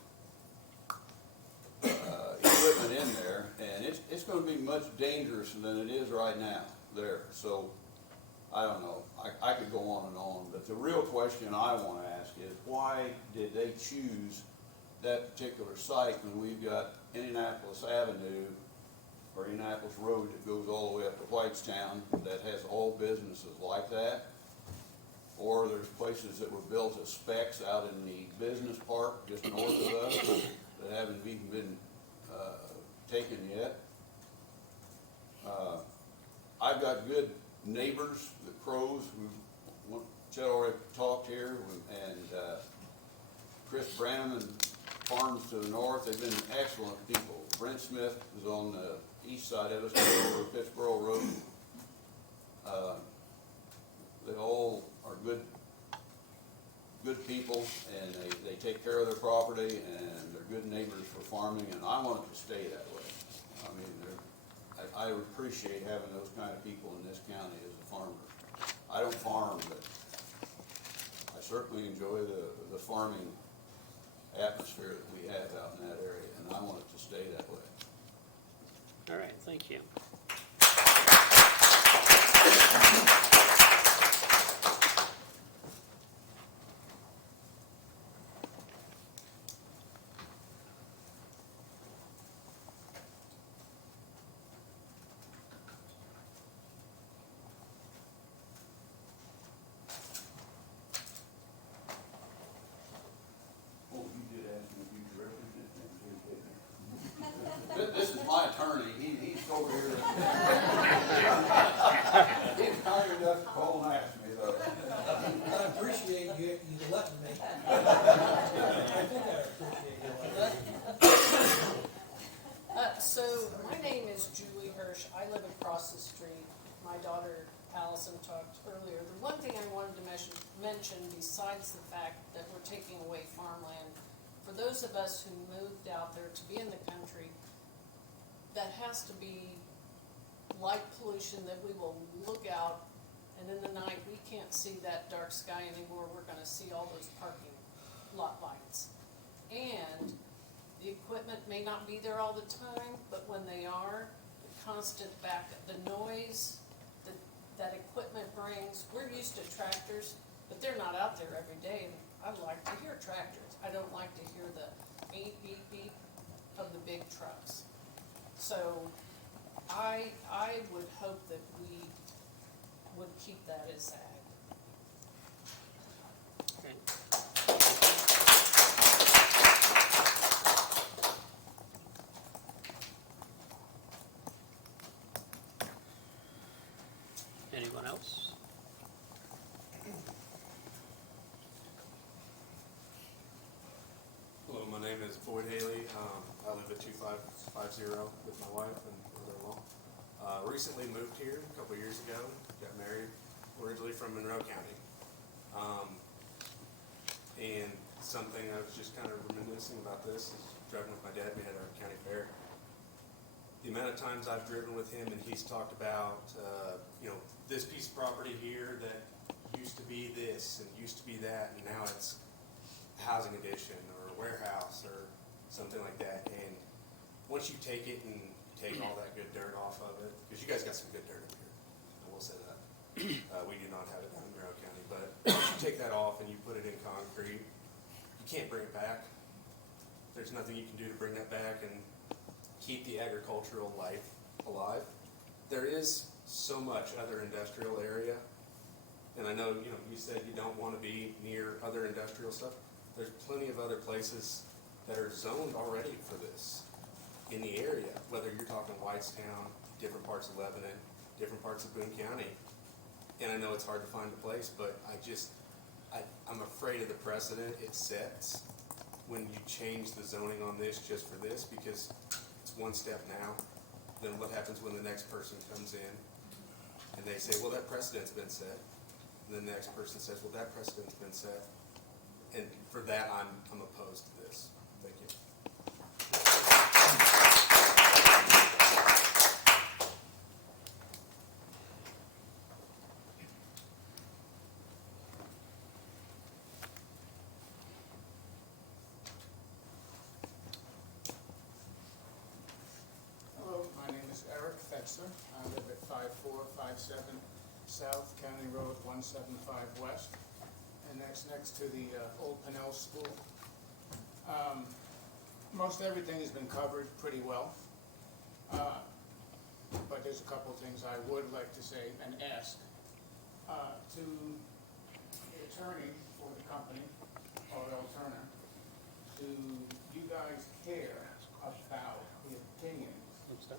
equipment in there, and it's going to be much dangerous than it is right now there. So I don't know. I could go on and on, but the real question I want to ask is, why did they choose that particular site when we've got Indianapolis Avenue or Indianapolis Road that goes all the way up to Whitestown that has all businesses like that? Or there's places that were built as specs out in the business park just north of us that haven't even been taken yet. I've got good neighbors, the Crows, who Chet already talked here, and Chris Branham farms to the north. They've been excellent people. Brent Smith is on the east side of us, over Pittsboro Road. They all are good people, and they take care of their property, and they're good neighbors for farming, and I want it to stay that way. I mean, I appreciate having those kind of people in this county as a farmer. I don't farm, but I certainly enjoy the farming atmosphere that we have out in that area, and I want it to stay that way. All right, thank you. Oh, you did ask me if you represent them too, didn't you? This is my attorney. He's over here. He's kind enough to call and ask me, though. I appreciate you letting me. I think I appreciate you letting me. So, my name is Julie Hirsch. I live across the street. My daughter Allison talked earlier. The one thing I wanted to mention, besides the fact that we're taking away farmland, for those of us who moved out there to be in the country, that has to be light pollution, that we will look out and in the night we can't see that dark sky anymore. We're going to see all those parking lot lines. And the equipment may not be there all the time, but when they are, the constant backup, the noise that equipment brings, we're used to tractors, but they're not out there every day. And I like to hear tractors. I don't like to hear the beep, beep, beep of the big trucks. So I would hope that we would keep that as ag. Okay. Anyone else? Hello, my name is Boyd Haley. I live at 2550 with my wife and brother-in-law. Recently moved here a couple years ago, got married, originally from Monroe County. And something I was just kind of reminiscing about this is driving with my dad, we had our county fair. The amount of times I've driven with him and he's talked about, this piece of property here that used to be this and used to be that, and now it's a housing addition or a warehouse or something like that. And once you take it and take all that good dirt off of it, because you guys got some good dirt up here, I will say that. We do not have it down in Monroe County, but once you take that off and you put it in concrete, you can't bring it back. There's nothing you can do to bring that back and keep the agricultural life alive. There is so much other industrial area, and I know, you said you don't want to be near other industrial stuff. There's plenty of other places that are zoned already for this in the area, whether you're talking Whitestown, different parts of Lebanon, different parts of Boone County. And I know it's hard to find a place, but I'm afraid of the precedent it sets when you change the zoning on this just for this, because it's one step now. Then what happens when the next person comes in and they say, well, that precedent's been set. And then the next person says, well, that precedent's been set. And for that, I'm opposed to this. Thank you. Hello, my name is Eric Fetzer. I live at 5457 South County Road 175 West, and that's next to the old Pennell School. Most everything has been covered pretty well, but there's a couple things I would like to say and ask. To the attorney for the company, R.L. Turner, do you guys care about the opinions of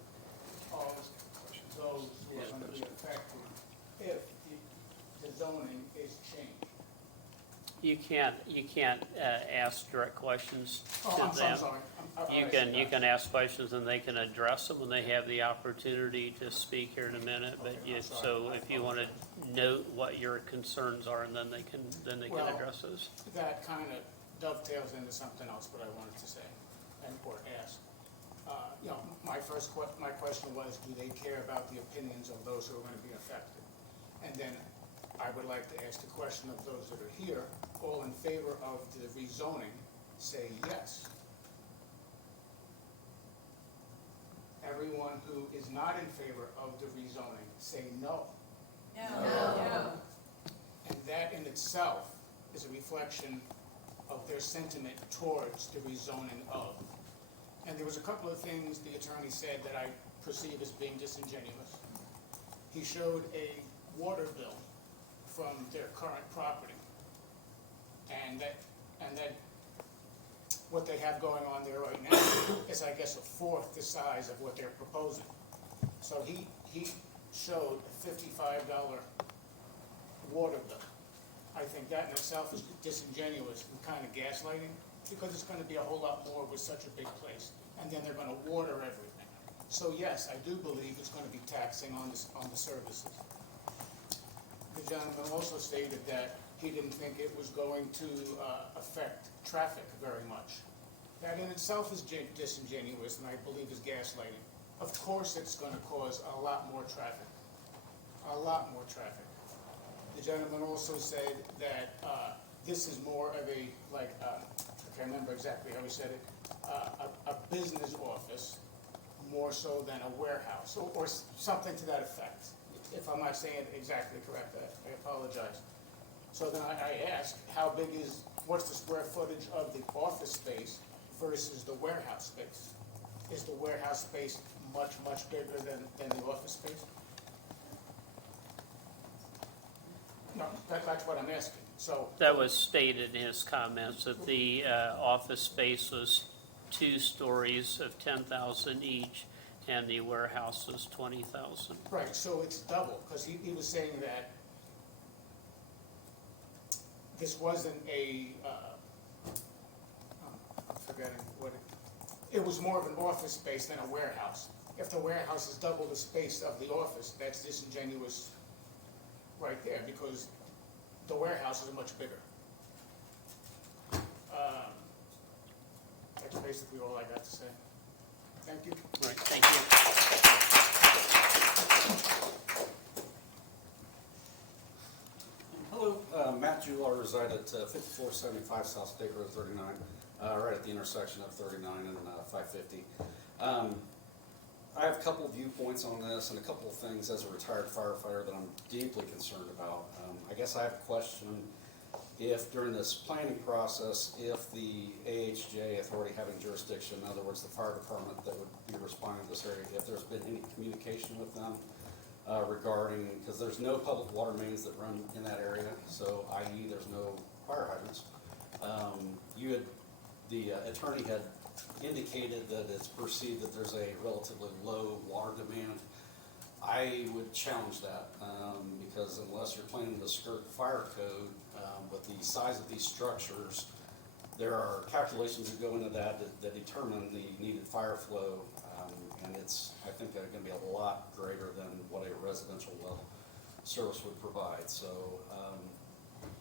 those who are going to be affected if the zoning is changed? You can't ask direct questions to Oh, I'm them. sorry. You can ask questions and they can address them when they have the opportunity to speak here in a minute. But Okay, I'm sorry. so if you want to note what your concerns are, and then they can Well, address those. That kind of dovetails into something else what I wanted to say or ask. My question was, do they care about the opinions of those who are going to be affected? And then I would like to ask the question of those that are here, all in favor of the rezoning, say yes. Everyone who is not in favor of the rezoning, say no. No. And that in itself is a reflection of their sentiment towards the rezoning of. And there was a couple of things the attorney said that I perceive as being disingenuous. He showed a water bill from their current property, and that what they have going on there right now is, I guess, a fourth the size of what they're proposing. So he showed a $55 water bill. I think that in itself is disingenuous and kind of gaslighting, because it's going to be a whole lot more with such a big place, and then they're going to water everything. So yes, I do believe it's going to be taxing on the services. The gentleman also stated that he didn't think it was going to affect traffic very much. That in itself is disingenuous, and I believe is gaslighting. Of course it's going to cause a lot more traffic. A lot more traffic. The gentleman also said that this is more of a, like, I can't remember exactly how he said it, a business office more so than a warehouse, or something to that effect. If I'm not saying it exactly correct, I apologize. So then I asked, what's the square footage of the office space versus the warehouse space? Is the warehouse space much, much bigger than the office space? No, that's what I'm asking. So That was stated in his comments, that the office space was 2 stories of 10,000 each, and the warehouse was 20,000. right, so it's double, because he was saying that this wasn't I'm forgetting what it was more of an office space than a warehouse. If the warehouse is double the space of the office, that's disingenuous right there, because the warehouse is much bigger. That's basically all I got to say. Thank you. All right, thank you. Hello, Matt Jewell. I reside at 5475 South State Road 39, right at the intersection of 39 and 550. I have a couple of viewpoints on this and a couple of things as a retired firefighter that I'm deeply concerned about. I guess I have a question if during this planning process, if the AHJ authority having jurisdiction, in other words, the fire department that would be responding to this area, if there's been any communication with them regarding, because there's no public water mains that run in that area, so i.e. there's no fire hydrants. The attorney had indicated that it's perceived that there's a relatively low water demand. I would challenge that because unless you're planning to skirt fire code with the size of these structures, there are calculations that go into that determine the needed fire flow, and it's, I think, going to be a lot greater than what a residential well service would provide. So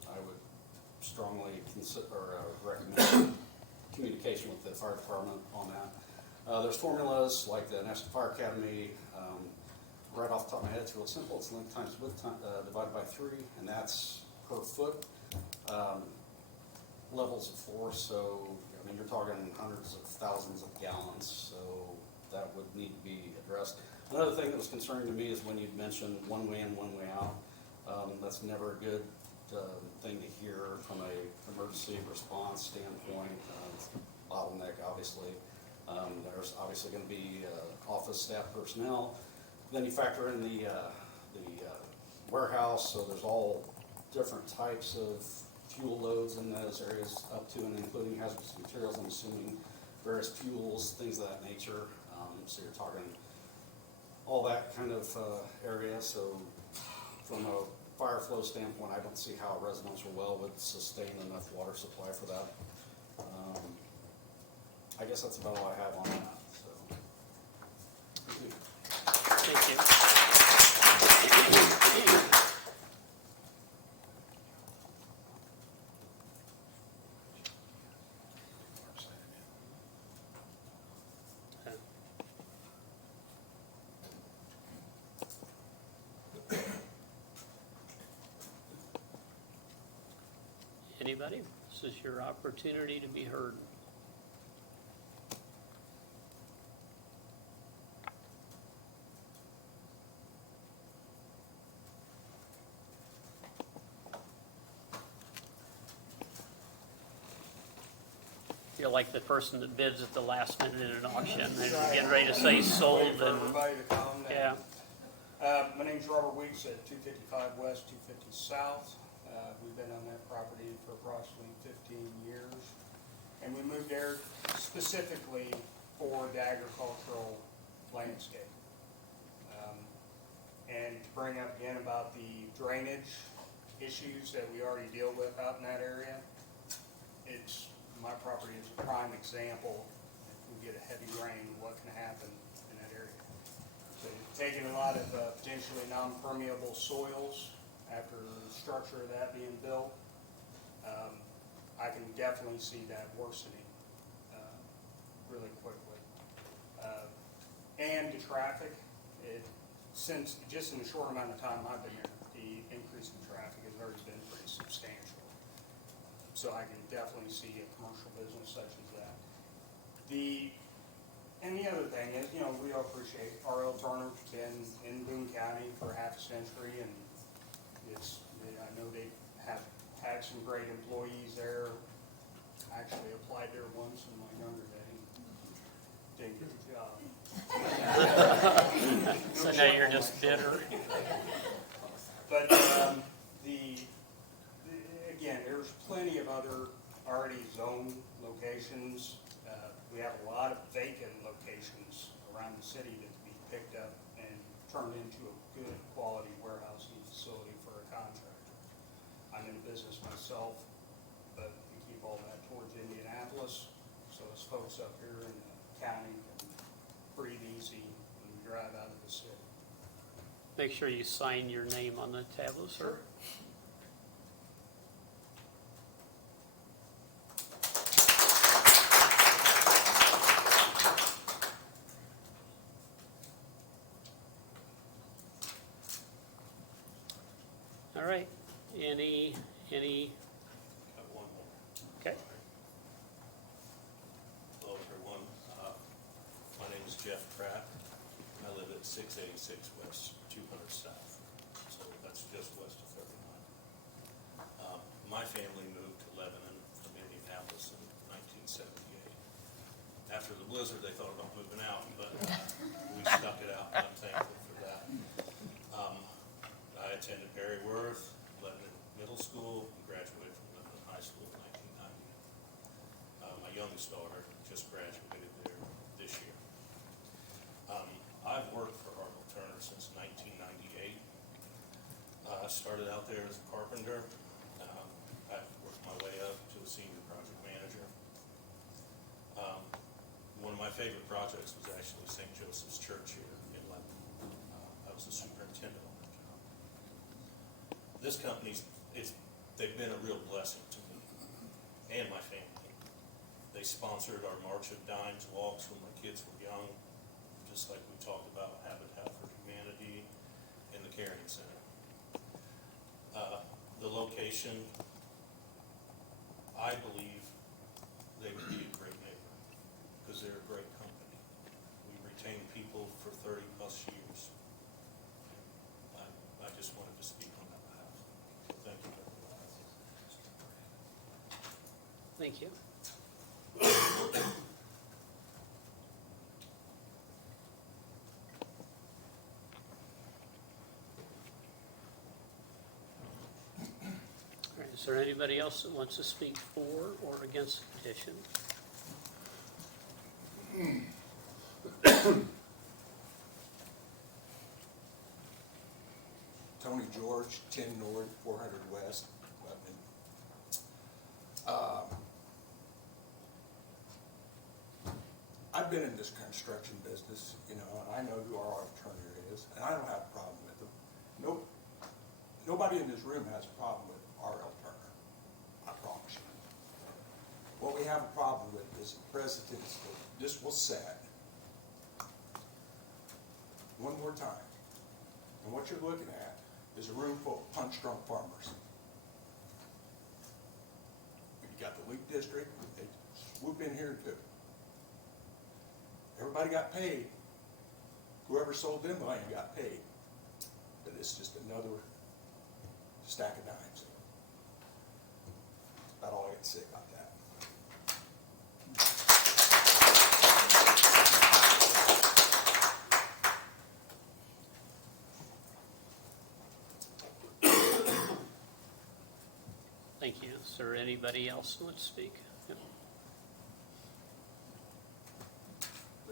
I would strongly consider or recommend communication with the fire department on that. There's formulas like the National Fire Academy. Right off the top of my head, it's real simple. It's length times width divided by 3, and that's per foot. Levels of force, so I mean you're talking hundreds of thousands of gallons, so that would need to be addressed. Another thing that was concerning to me is when you'd mentioned one way in, one way out. That's never a good thing to hear from a emergency response standpoint. Bottleneck, obviously. There's obviously going to be office staff personnel. Then you factor in the warehouse, so there's all different types of fuel loads in those areas, up to and including hazardous materials, I'm assuming, various fuels, things of that nature. So you're talking all that kind of area. So from a fire flow standpoint, I don't see how a residential well would sustain enough water supply for that. I guess that's about all I have on that. So. Thank you. Anybody? This is your opportunity to be heard. You're like the person that bids at the last minute in an auction and getting ready to say sold Waiting for and, everybody to calm down. yeah. My name's Robert Weeks at 255 West, 250 South. We've been on that property for approximately 15 years. And we moved there specifically for the agricultural landscape. And to bring up again about the drainage issues that we already deal with out in that area, my property is a prime example. If we get a heavy rain, what can happen in that area. So taking a lot of potentially non-permeable soils after the structure of that being built, I can definitely see that worsening really quickly. And the traffic, since just in the short amount of time I've been here, the increase in traffic has already been pretty substantial. So I can definitely see a commercial business such as that. And the other thing is, we all appreciate R.L. Turner's been in Boone County for half a century, and I know they have had some great employees there. I actually applied there once in my younger day. Didn't get the job. So now you're just bitter? But again, there's plenty of other already zoned locations. We have a lot of vacant locations around the city that can be picked up and turned into a good quality warehousing facility for a contractor. I'm in business myself, but we keep all that towards Indianapolis, so as folks up here in the county can breathe easy when we drive out of the city. Make sure you sign your name on the tablet, sir. All right, any, Got one more. okay, Hello, everyone. My name is Jeff Pratt. I live at 686 West, 200 South. So that's just west of 39. My family moved to Lebanon from Indianapolis in 1978. After the blizzard, they thought about moving out, but we stuck it out, and I'm thankful for that. I attended Barry Worth, Lebanon Middle School, and graduated from Lebanon High School in 1990. My youngest daughter just graduated there this year. I've worked for Arnold Turner since 1998. I started out there as a carpenter. I've worked my way up to a senior project manager. One of my favorite projects was actually St. Joseph's Church here in Lebanon. I was the superintendent on that job. This company's, they've been a real blessing to me and my family. They sponsored our March of Dimes walks when my kids were young, just like we talked about Habitat for Humanity and the Caring Center. The location, I believe they would be a great neighbor because they're a great company. We retain people for 30 plus years. I just wanted to speak on that behalf. Thank you. thank you. All right, is there anybody else that wants to speak for or against the petition? Tony George, 10 North, 400 West, Lebanon. I've been in this construction business, and I know who our attorney is, and I don't have a problem with him. Nobody in this room has a problem with R.L. Turner, I promise you. What we have a problem with is the precedence that this will set one more time. And what you're looking at is a room full of punch-drunk farmers. You got the Leak District, they swoop in here too. Everybody got paid. Whoever sold them the land got paid. But it's just another stack of dimes. About all I can say about that. Thank you. Is there anybody else who wants to speak? Yep.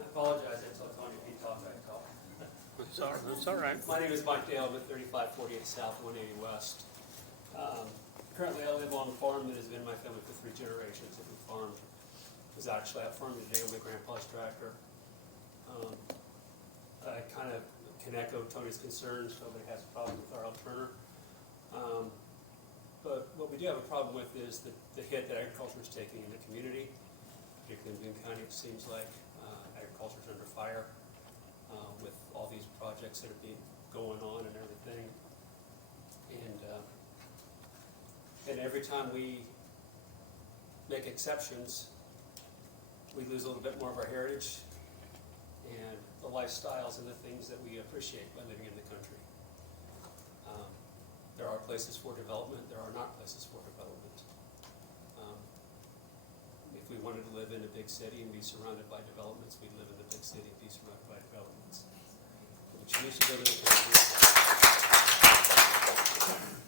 I apologize, I told Tony if he talked, I'd talk. That's all right. My name is Mike Dale, I'm at 3548 South, 180 West. Currently, I live on a farm that has been in my family for 3 generations. That we farmed. Was actually out farming today with my grandpa's tractor. I kind of can echo Tony's concerns. Nobody has a problem with R.L. Turner. But what we do have a problem with is the hit that agriculture is taking in the community. Particularly in Boone County, it seems like agriculture is under fire with all these projects that are going on and everything. And every time we make exceptions, we lose a little bit more of our heritage and the lifestyles and the things that we appreciate by living in the country. There are places for development, there are not places for development. If we wanted to live in a big city and be surrounded by developments, we'd live in the big city and be surrounded by developments. We choose to live in the country,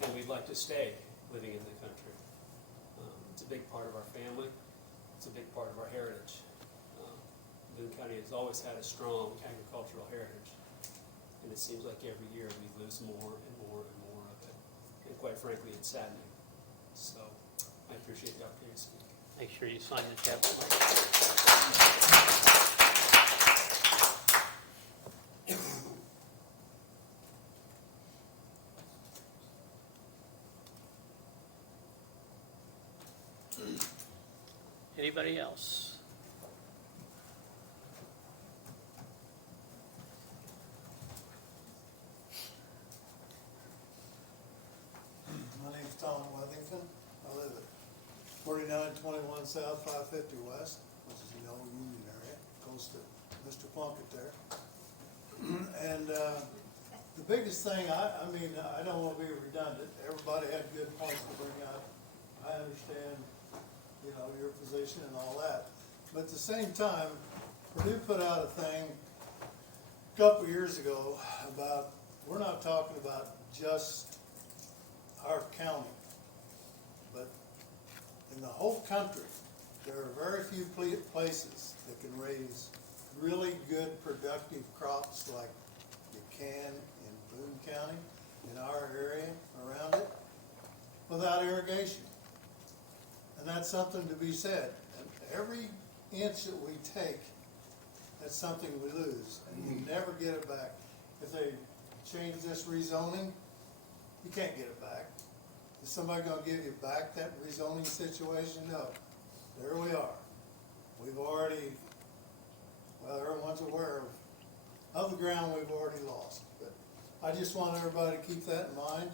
and we'd like to stay living in the country. It's a big part of our family, it's a big part of our heritage. Boone County has always had a strong agricultural heritage, and it seems like every year we lose more and more and more of it. And quite frankly, it's saddening. So I appreciate the opportunity to speak. Make sure you sign the chapter. Anybody else? My name's Tom Wethington. I live at 4921 South, 550 West, which is the old Union area, close to Mr. Plunkett there. And the biggest thing, I mean, I don't want to be redundant. Everybody had good points to bring up. I understand, you know, your position and all that. But at the same time, Purdue put out a thing a couple years ago about, we're not talking about just our county, but in the whole country, there are very few places that can raise really good productive crops like you can in Boone County, in our area, around it, without irrigation. And that's something to be said. And every inch that we take, that's something we lose, and you never get it back. If they change this rezoning, you can't get it back. Is somebody gonna give you back that rezoning situation? No. There we are. We've already, well, everyone's aware of the ground we've already lost. But I just want everybody to keep that in mind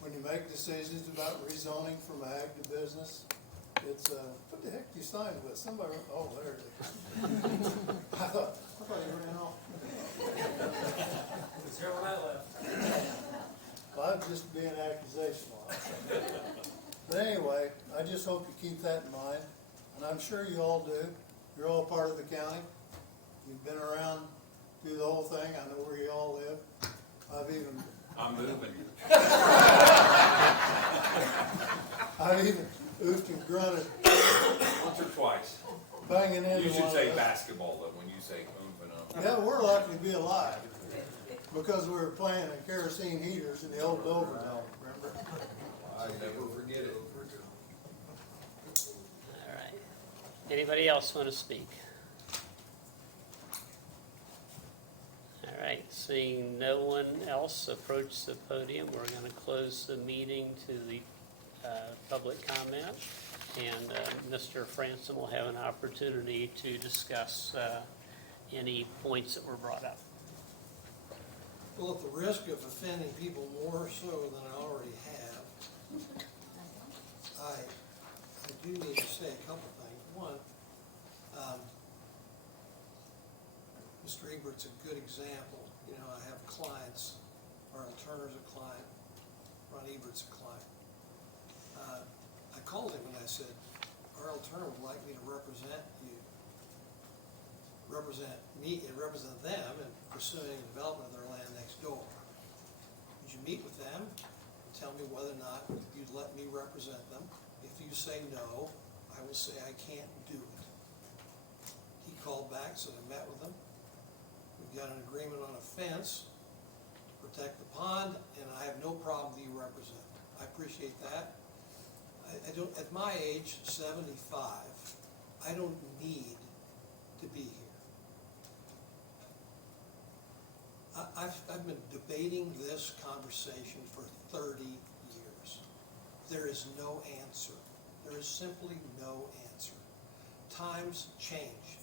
when you make decisions about rezoning from ag to business. It's, what the heck you signed with? Somebody, oh, there it is. I thought you ran off. Is there one left? Well, I'm just being accusational. But anyway, I just hope you keep that in mind, and I'm sure you all do. You're all part of the county. You've been around through the whole thing. I know where you all live. I'm moving. I've even oofed and grunted, Once or twice. banging into You should one say of those. basketball though, when you say oomph and Yeah, we're lucky to be alive, because we were playing in kerosene heaters in the old Dover Dome, remember? I never forget it. All right. Anybody else want to speak? All right, seeing no one else approach the podium, we're going to close the meeting to the public comment. And Mr. Franson will have an opportunity to discuss any points that were brought up. Well, at the risk of offending people more so than I already have, I do need to say a couple things. One, Mr. Ebert's a good example. You know, I have clients, Arnold Turner's a client, Ron Ebert's a client. I called him and I said, Arnold Turner would like me to represent you, represent me and represent them in pursuing the development of their land next door. Would you meet with them and tell me whether or not you'd let me represent them? If you say no, I will say I can't do it. He called back, so I met with him. We've got an agreement on a fence to protect the pond, and I have no problem that you represent. I appreciate that. I don't, at my age, 75, I don't need to be here. I've been debating this conversation for 30 years. There is no answer. There is simply no answer. Times change.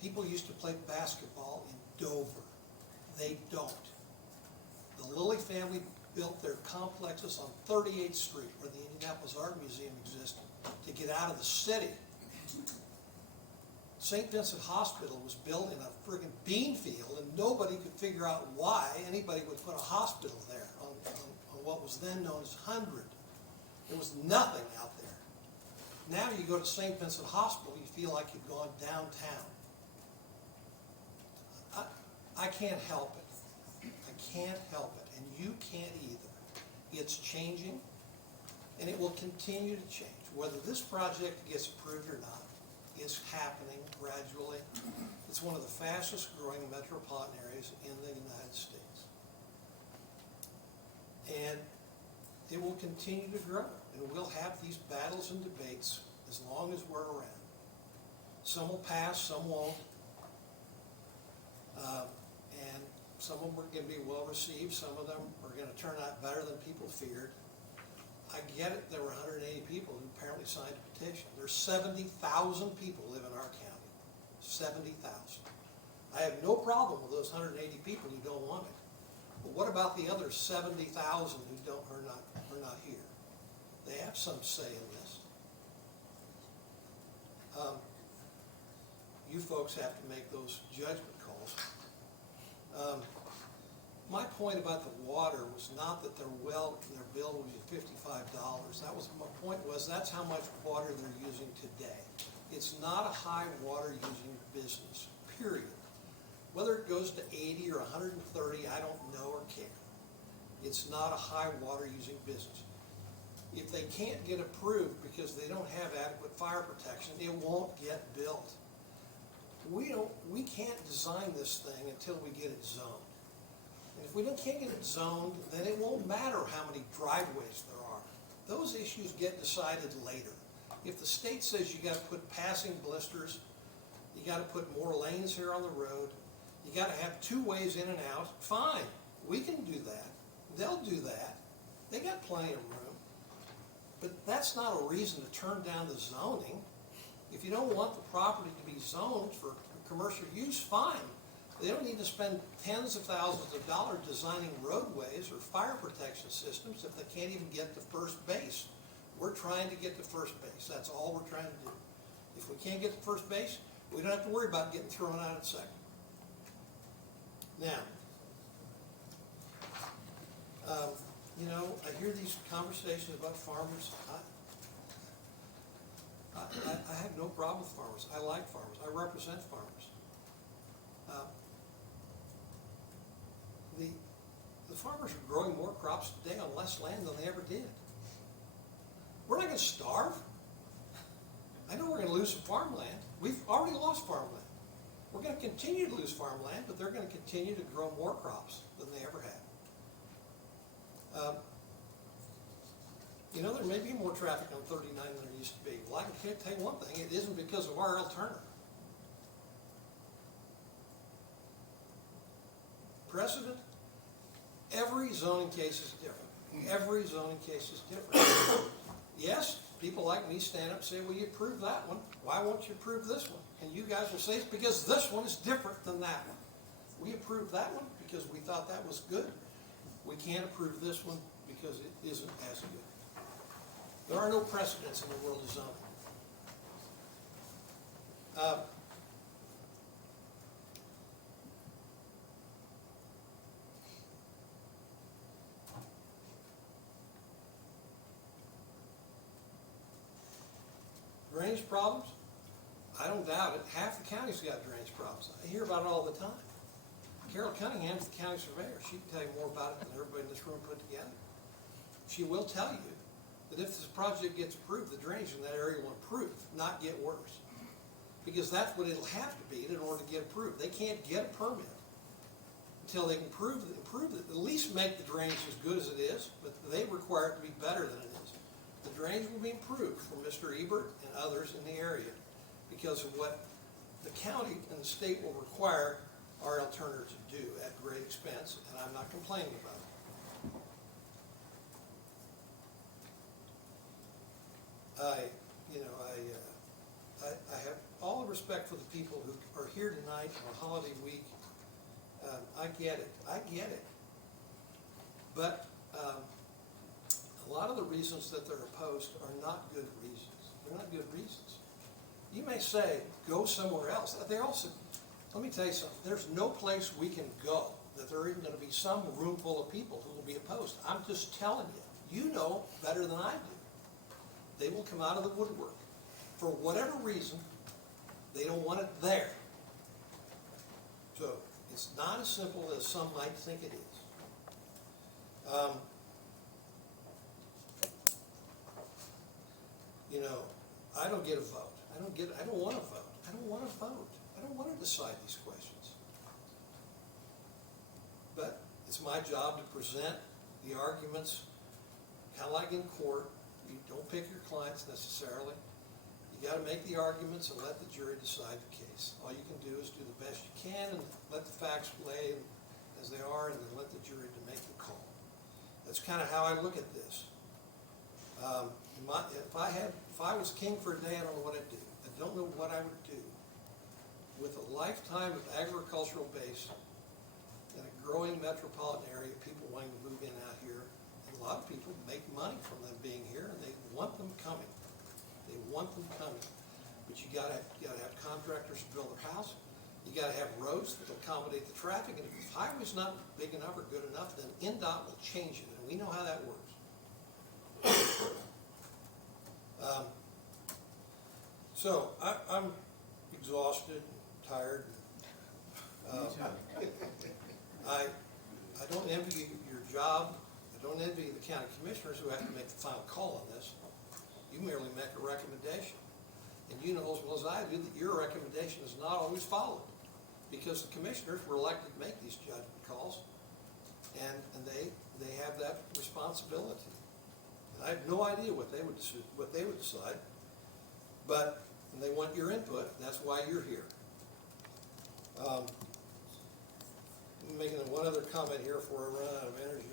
People used to play basketball in Dover. They don't. The Lilly family built their complexes on 38th Street, where the Indianapolis Art Museum existed, to get out of the city. St. Vincent Hospital was built in a friggin' bean field, and nobody could figure out why anybody would put a hospital there on what was then known as 100. There was nothing out there. Now you go to St. Vincent Hospital, you feel like you've gone downtown. I can't help it. I can't help it, and you can't either. It's changing, and it will continue to change. Whether this project gets approved or not, it's happening gradually. It's one of the fastest growing metropolitan areas in the United States. And it will continue to grow, and we'll have these battles and debates as long as we're around. Some will pass, some won't. And some of them are going to be well received, some of them are going to turn out better than people feared. I get it, there were 180 people who apparently signed a petition. There's 70,000 people live in our county. 70,000. I have no problem with those 180 people who don't want it. But what about the other 70,000 who are not here? They have some say in this. You folks have to make those judgment calls. My point about the water was not that their bill was $55. That was my point. Was that's how much water they're using today. It's not a high water using business. Period. Whether it goes to 80 or 130, I don't know or care. It's not a high water using business. If they can't get approved because they don't have adequate fire protection, it won't get built. We can't design this thing until we get it zoned. And if we can't get it zoned, then it won't matter how many driveways there are. Those issues get decided later. If the state says you got to put passing blisters, you got to put more lanes here on the road, you got to have 2 ways in and out, fine, we can do that. They'll do that. They got plenty of room. But that's not a reason to turn down the zoning. If you don't want the property to be zoned for commercial use, fine. They don't need to spend tens of thousands of dollars designing roadways or fire protection systems if they can't even get to first base. We're trying to get to first base. That's all we're trying to do. If we can't get to first base, we don't have to worry about getting thrown out at second. Now, I hear these conversations about farmers. I have no problem with farmers. I like farmers. I represent farmers. The farmers are growing more crops today on less land than they ever did. We're not going to starve. I know we're going to lose some farmland. We've already lost farmland. We're going to continue to lose farmland, but they're going to continue to grow more crops than they ever have. There may be more traffic on 39 than there used to be. Well, I can tell you one thing, it isn't because of R.L. Turner. Precedent, every zoning case is different. Every zoning case is different. Yes, people like me stand up and say, well, you approved that one. Why won't you approve this one? And you guys will say, it's because this one is different than that one. We approved that one because we thought that was good. We can't approve this one because it isn't as good. There are no precedents in the world of zoning. Drainage problems? I don't doubt it. Half the county's got drainage problems. I hear about it all the time. Carol Cunningham's the county surveyor. She can tell you more about it than everybody in this room put together. She will tell you that if this project gets approved, the drainage in that area will improve, not get worse. Because that's what it'll have to be in order to get approved. They can't get a permit until they can prove it. At least make the drainage as good as it is, but they require it to be better than it is. The drainage will be improved for Mr. Ebert and others in the area because of what the county and the state will require R.L. Turner to do at great expense, and I'm not complaining about it. I have all the respect for the people who are here tonight on holiday week. I get it. But A lot of the reasons that they're opposed are not good reasons. They're not good reasons. You may say, go somewhere else. They also, let me tell you something, there's no place we can go that there isn't gonna be some room full of people who will be opposed. I'm just telling you, you know better than I do. They will come out of the woodwork. For whatever reason, they don't want it there. So, it's not as simple as some might think it is. You know, I don't get a vote. I don't want to vote. I don't want to vote. I don't want to decide these questions. But it's my job to present the arguments, kind of like in court. You don't pick your clients necessarily. You got to make the arguments and let the jury decide the case. All you can do is do the best you can and let the facts lay as they are, and then let the jury to make the call. That's kind of how I look at this. If I was king for a day, I don't know what I'd do. I don't know what I would do. With a lifetime of agricultural base in a growing metropolitan area, people wanting to move in out here, and a lot of people make money from them being here, and they want them coming. They want them coming. But you gotta have contractors to build their house. You gotta have roads that accommodate the traffic, and if the highway's not big enough or good enough, then NDOT will change it, and we know how that works. So I'm exhausted, tired. I don't envy your job. I don't envy the county commissioners who have to make the final call on this. You merely make a recommendation. And you know as well as I do that your recommendation is not always followed, because the commissioners were elected to make these judgment calls, and they have that responsibility. And I have no idea what they would decide, but they want your input, and that's why you're here. I'm making one other comment here before I run out of energy.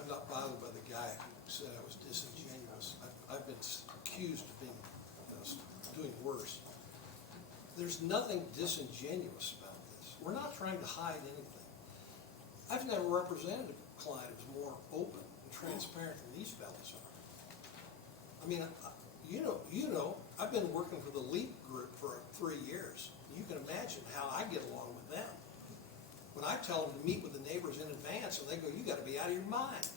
I'm not bothered by the guy who said I was disingenuous. I've been accused of being, doing worse. There's nothing disingenuous about this. We're not trying to hide anything. I've never represented a client who's more open and transparent than these fellows are. I mean, you know, I've been working for the LEAP group for 3 years. You can imagine how I get along with them. When I tell them to meet with the neighbors in advance, and they go, you got to be out of your mind.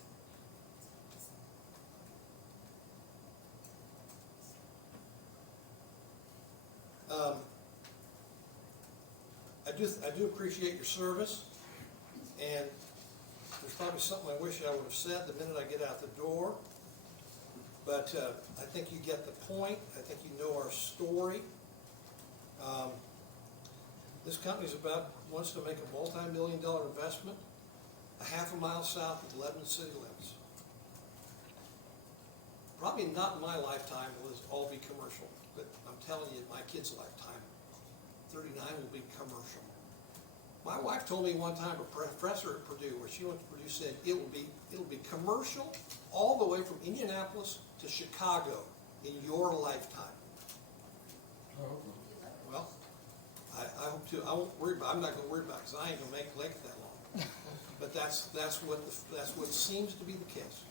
I do appreciate your service, and there's probably something I wish I would have said the minute I get out the door, but I think you get the point. I think you know our story. This company's wants to make a multi-million-dollar investment a half a mile south of Lebanon city limits. Probably not in my lifetime will this all be commercial, but I'm telling you, in my kid's lifetime, 39 will be commercial. My wife told me one time, a professor at Purdue, where she went to Purdue, said it'll be commercial all the way from Indianapolis to Chicago in your lifetime. Well, I hope to. I won't worry about. I'm not going to worry about it because I ain't going to make it that long. But that's what seems to be the case.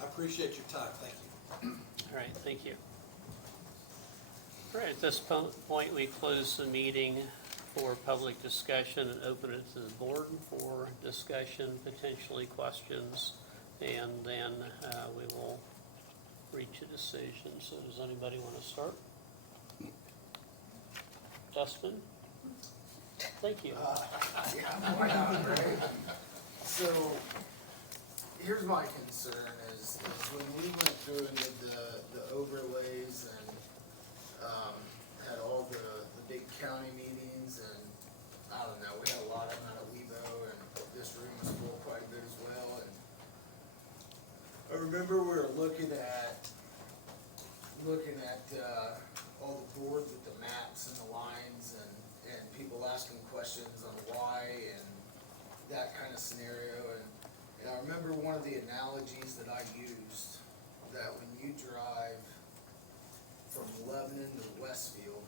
I appreciate your time. Thank you. All right, thank you. All right, at this point, we close the meeting for public discussion and open it to the board for discussion, potentially questions, and then we will reach a decision. So does anybody want to start? Dustin? Thank you. Yeah, why not, right? So, here's my concern is when we went through and did the overlays and had all the big county meetings, and I don't know, we had a lot of them out of Webo, and this room was full quite a bit as well. And I remember we were looking at all the boards with the maps and the lines, and people asking questions on why and that kind of scenario. And I remember one of the analogies that I used, that when you drive from Lebanon to Westfield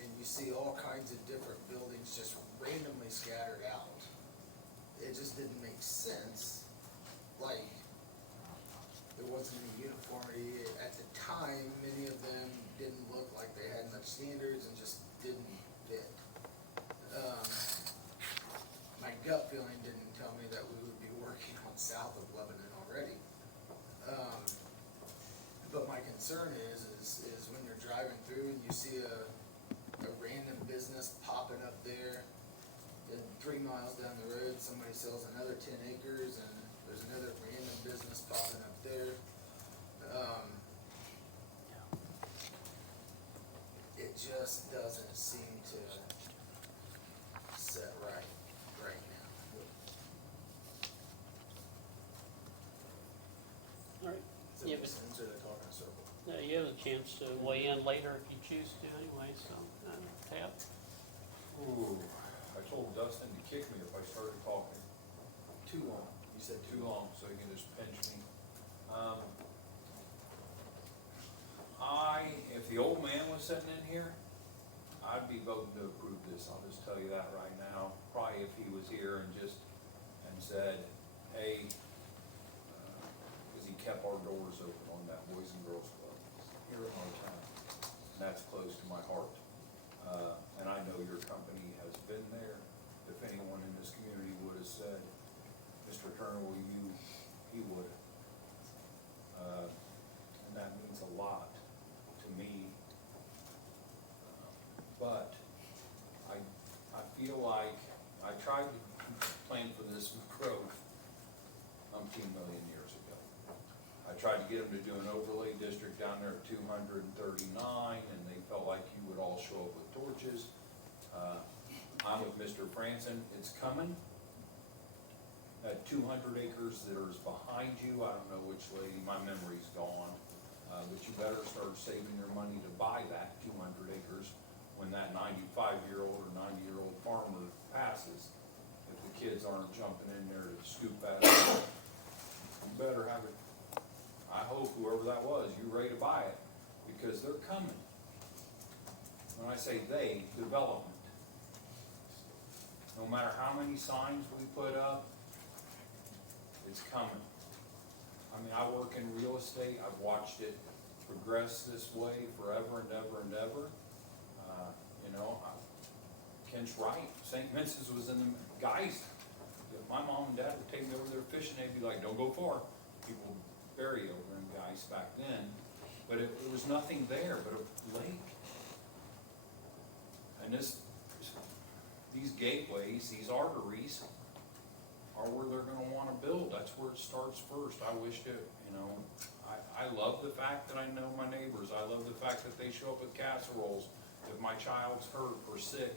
and you see all kinds of different buildings just randomly scattered out, it just didn't make sense. Like, there wasn't any uniformity. At the time, many of them didn't look like they had much standards and just didn't fit. My gut feeling didn't tell me that we would be working on south of Lebanon already. But my concern is when you're driving through and you see a random business popping up there, and 3 miles down the road, somebody sells another 10 acres, and there's another random business popping up there. It just doesn't seem to set right now. All right. Does that make sense, or are they talking in a circle? You have a chance to weigh in later if you choose to anyway, so, Tab? Ooh, I told Dustin to kick me if I started talking Too long. You said too long, so he can just pinch me. If the old man was sitting in here, I'd be voting to approve this, I'll just tell you that right now. Probably if he was here and said, hey, because he kept our doors open on that Boys and Girls Club here in our town. And that's close to my heart. And I know your company has been there. If anyone in this community would have said, Mr. Turner, will you, he would have. And that means a lot to me. But I feel like I tried to plan for this growth umpteen million years ago. I tried to get them to do an overlay district down there at 239, and they felt like you would all show up with torches. I'm with Mr. Franson, it's coming. That 200 acres that is behind you, I don't know which lady, my memory's gone, but you better start saving your money to buy that 200 acres when that 95-year-old or 90-year-old farmer passes. If the kids aren't jumping in there to scoop that up, you better have it. I hope whoever that was, you're ready to buy it, because they're coming. When I say they, development. No matter how many signs we put up, it's coming. I mean, I work in real estate, I've watched it progress this way forever and ever and ever. Kent's right, St. Vincent's was in the, guys, if my mom and dad would take me over there fishing, they'd be like, don't go far. People bury over in Geist back then, but it was nothing there but a lake. And these gateways, these arteries, are where they're gonna wanna build. That's where it starts first. I wish to, I love the fact that I know my neighbors. I love the fact that they show up with casseroles if my child's hurt or sick.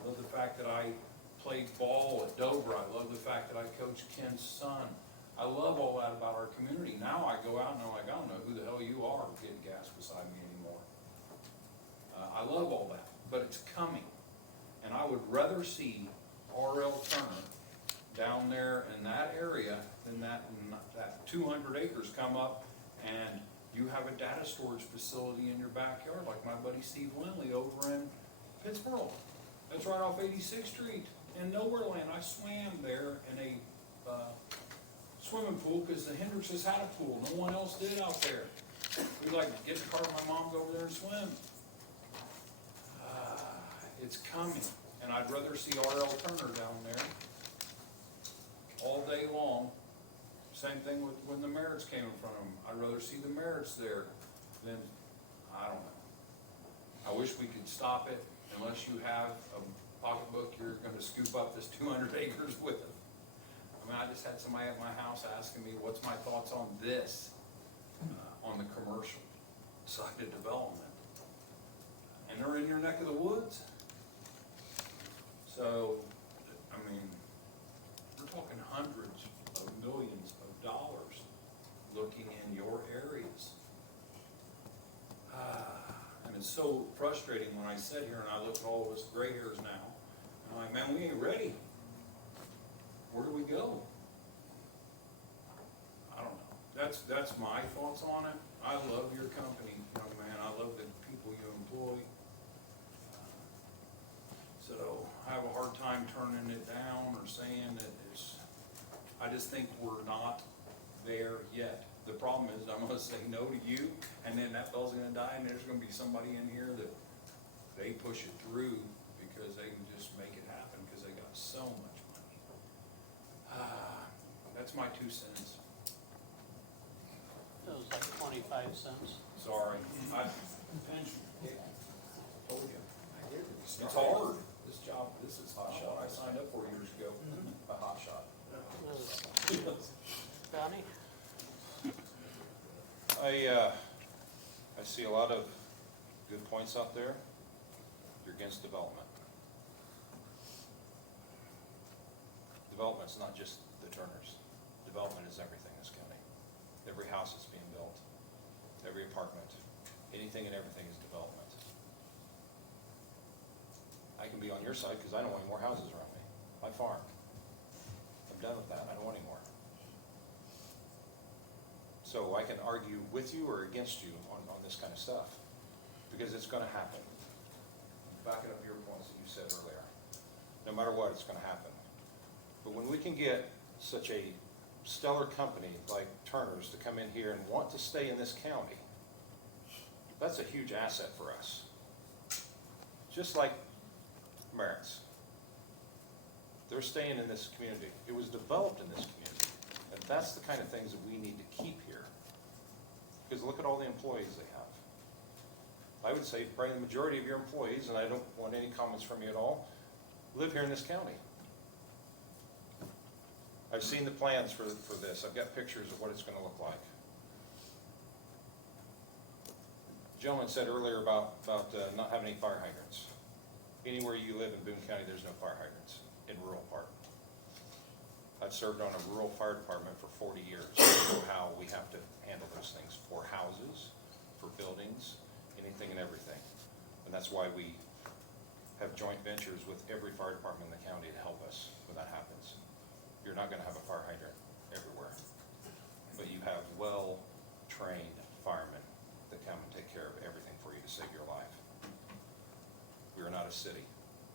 I love the fact that I played ball at Dover. I love the fact that I coached Ken's son. I love all that about our community. Now I go out and I'm like, I don't know who the hell you are getting gas beside me anymore. I love all that, but it's coming. And I would rather see R.L. Turner down there in that area than that 200 acres come up and you have a data storage facility in your backyard, like my buddy Steve Lindley over in Pittsburgh. That's right off 86th Street in Nowhere Land. I swam there in a swimming pool because the Hendrickses had a pool. No one else did out there. We'd like to get in the car with my mom, go over there and swim. It's coming, and I'd rather see R.L. Turner down there all day long. Same thing with when the Merritts came in front of them. I'd rather see the Merritts there than, I don't know. I wish we could stop it, unless you have a pocketbook you're gonna scoop up this 200 acres with. I mean, I just had somebody at my house asking me, what's my thoughts on this, on the commercial side of development. And they're in your neck of the woods. So, I mean, we're talking hundreds of millions of dollars looking in your areas. And it's so frustrating when I sit here and I look at all of us gray hairs now. And I'm like, man, we ain't ready. Where do we go? I don't know. That's my thoughts on it. I love your company, young man. I love the people you employ. So I have a hard time turning it down or saying that it's, I just think we're not there yet. The problem is I'm gonna say no to you, and then that fellow's gonna die, and there's gonna be somebody in here that they push it through because they can just make it happen because they got so much money. That's my 2 cents. It was like 25 cents. Sorry. I told you. It's hard. This job, this is hot shot. I signed up 4 years ago. A hot shot. Donnie? I see a lot of good points out there. You're against development. Development's not just the Turners. Development is everything in this county. Every house that's being built, every apartment, anything and everything is development. I can be on your side because I don't want any more houses around me. I farm. I'm done with that. I don't want any more. So I can argue with you or against you on this kind of stuff, because it's gonna happen. Backing up your points that you said earlier. No matter what, it's gonna happen. But when we can get such a stellar company like Turner's to come in here and want to stay in this county, that's a huge asset for us. Just like Merritt's. They're staying in this community. It was developed in this community. And that's the kind of things that we need to keep here. Because look at all the employees they have. I would say probably the majority of your employees, and I don't want any comments from you at all, live here in this county. I've seen the plans for this. I've got pictures of what it's gonna look like. The gentleman said earlier about not having any fire hydrants. Anywhere you live in Boone County, there's no fire hydrants in rural part. I've served on a rural fire department for 40 years. I know how we have to handle those things for houses, for buildings, anything and everything. And that's why we have joint ventures with every fire department in the county to help us when that happens. You're not gonna have a fire hydrant everywhere, but you have well-trained firemen that come and take care of everything for you to save your life. We are not a city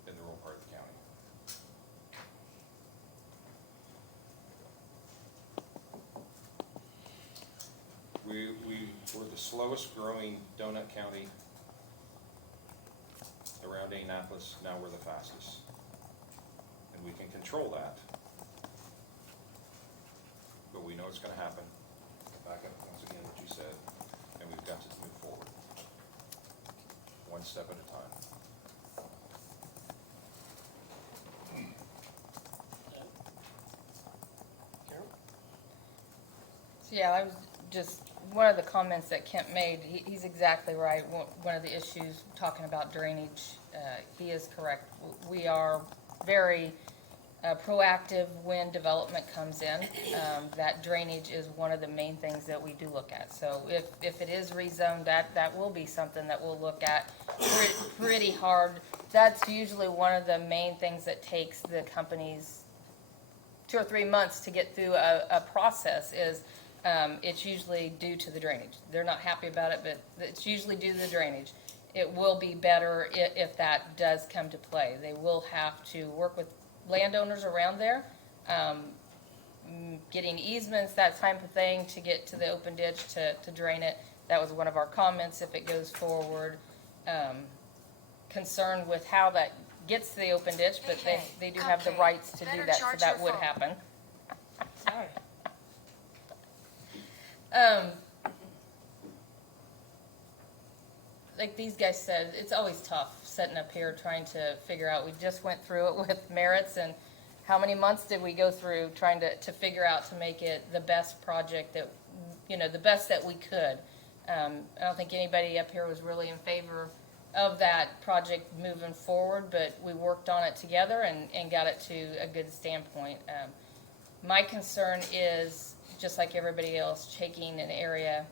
in the rural part of the county. We're the slowest growing donut county around Indianapolis. Now we're the fastest. And we can control that. But we know it's gonna happen. Back up once again what you said, and we've got to move forward. One step at a time. Carol? Yeah, I was just, one of the comments that Kent made, he's exactly right. One of the issues, talking about drainage, he is correct. We are very proactive when development comes in. That drainage is one of the main things that we do look at. So if it is rezoned, that will be something that we'll look at pretty hard. That's usually one of the main things that takes the companies 2 or 3 months to get through a process is it's usually due to the drainage. They're not happy about it, but it's usually due to the drainage. It will be better if that does come to play. They will have to work with landowners around there, getting easements, that type of thing, to get to the open ditch to drain it. That was one of our comments if it goes forward. Concerned with how that gets to the open ditch, but they do have the rights to do that, so that would happen. Sorry. Like these guys said, it's always tough sitting up here trying to figure out. We just went through it with Merritt's, and how many months did we go through trying to figure out to make it the best project that, the best that we could. I don't think anybody up here was really in favor of that project moving forward, but we worked on it together and got it to a good standpoint. My concern is, just like everybody else, taking an area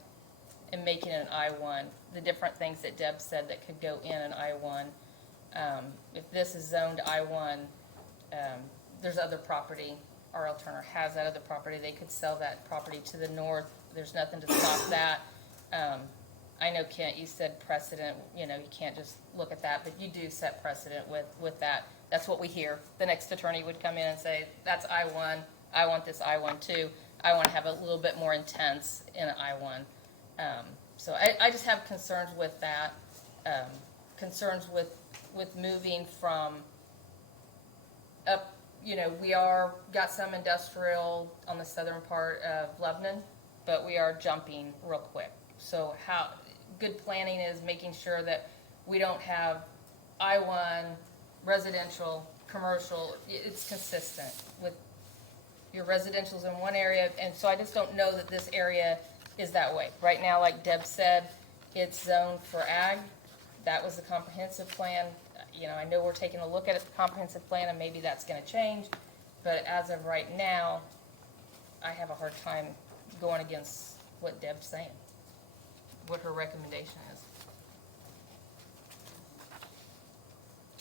and making it an I-1. the different things that Deb said that could go in an I-1. If this is zoned I-1, there's other property, R.L. Turner has that other property, they could sell that property to the north, there's nothing to stop that. I know, Kent, you said precedent, you can't just look at that, but you do set precedent with that. That's what we hear. The next attorney would come in and say, that's I-1, I want this I-1 too. I want to have a little bit more intense in an I-1. So I just have concerns with that, concerns with moving from up, we got some industrial on the southern part of Lebanon, but we are jumping real quick. So good planning is making sure that we don't have I-1, residential, commercial, it's consistent with your residential's in one area, and so I just don't know that this area is that way. Right now, like Deb said, it's zoned for ag. That was the comprehensive plan. I know we're taking a look at the comprehensive plan, and maybe that's gonna change, but as of right now, I have a hard time going against what Deb's saying, what her recommendation is.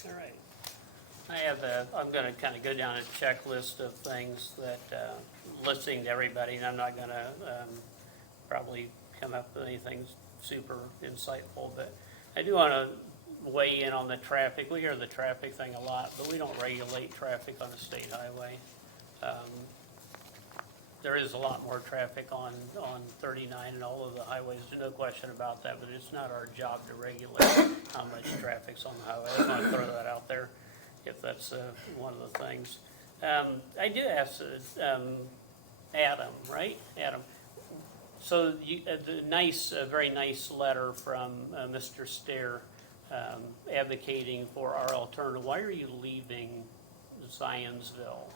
All right. I'm gonna kind of go down a checklist of things that, listing to everybody, and I'm not gonna, probably come up with anything super insightful, but I do wanna weigh in on the traffic. We hear the traffic thing a lot, but we don't regulate traffic on a state highway. There is a lot more traffic on 39 and all of the highways, there's no question about that, but it's not our job to regulate how much traffic's on the highway. I just want to throw that out there, if that's one of the things. I did ask Adam, right? Adam. So the very nice letter from Mr. Stair advocating for our alternative. Why are you leaving Zionsville?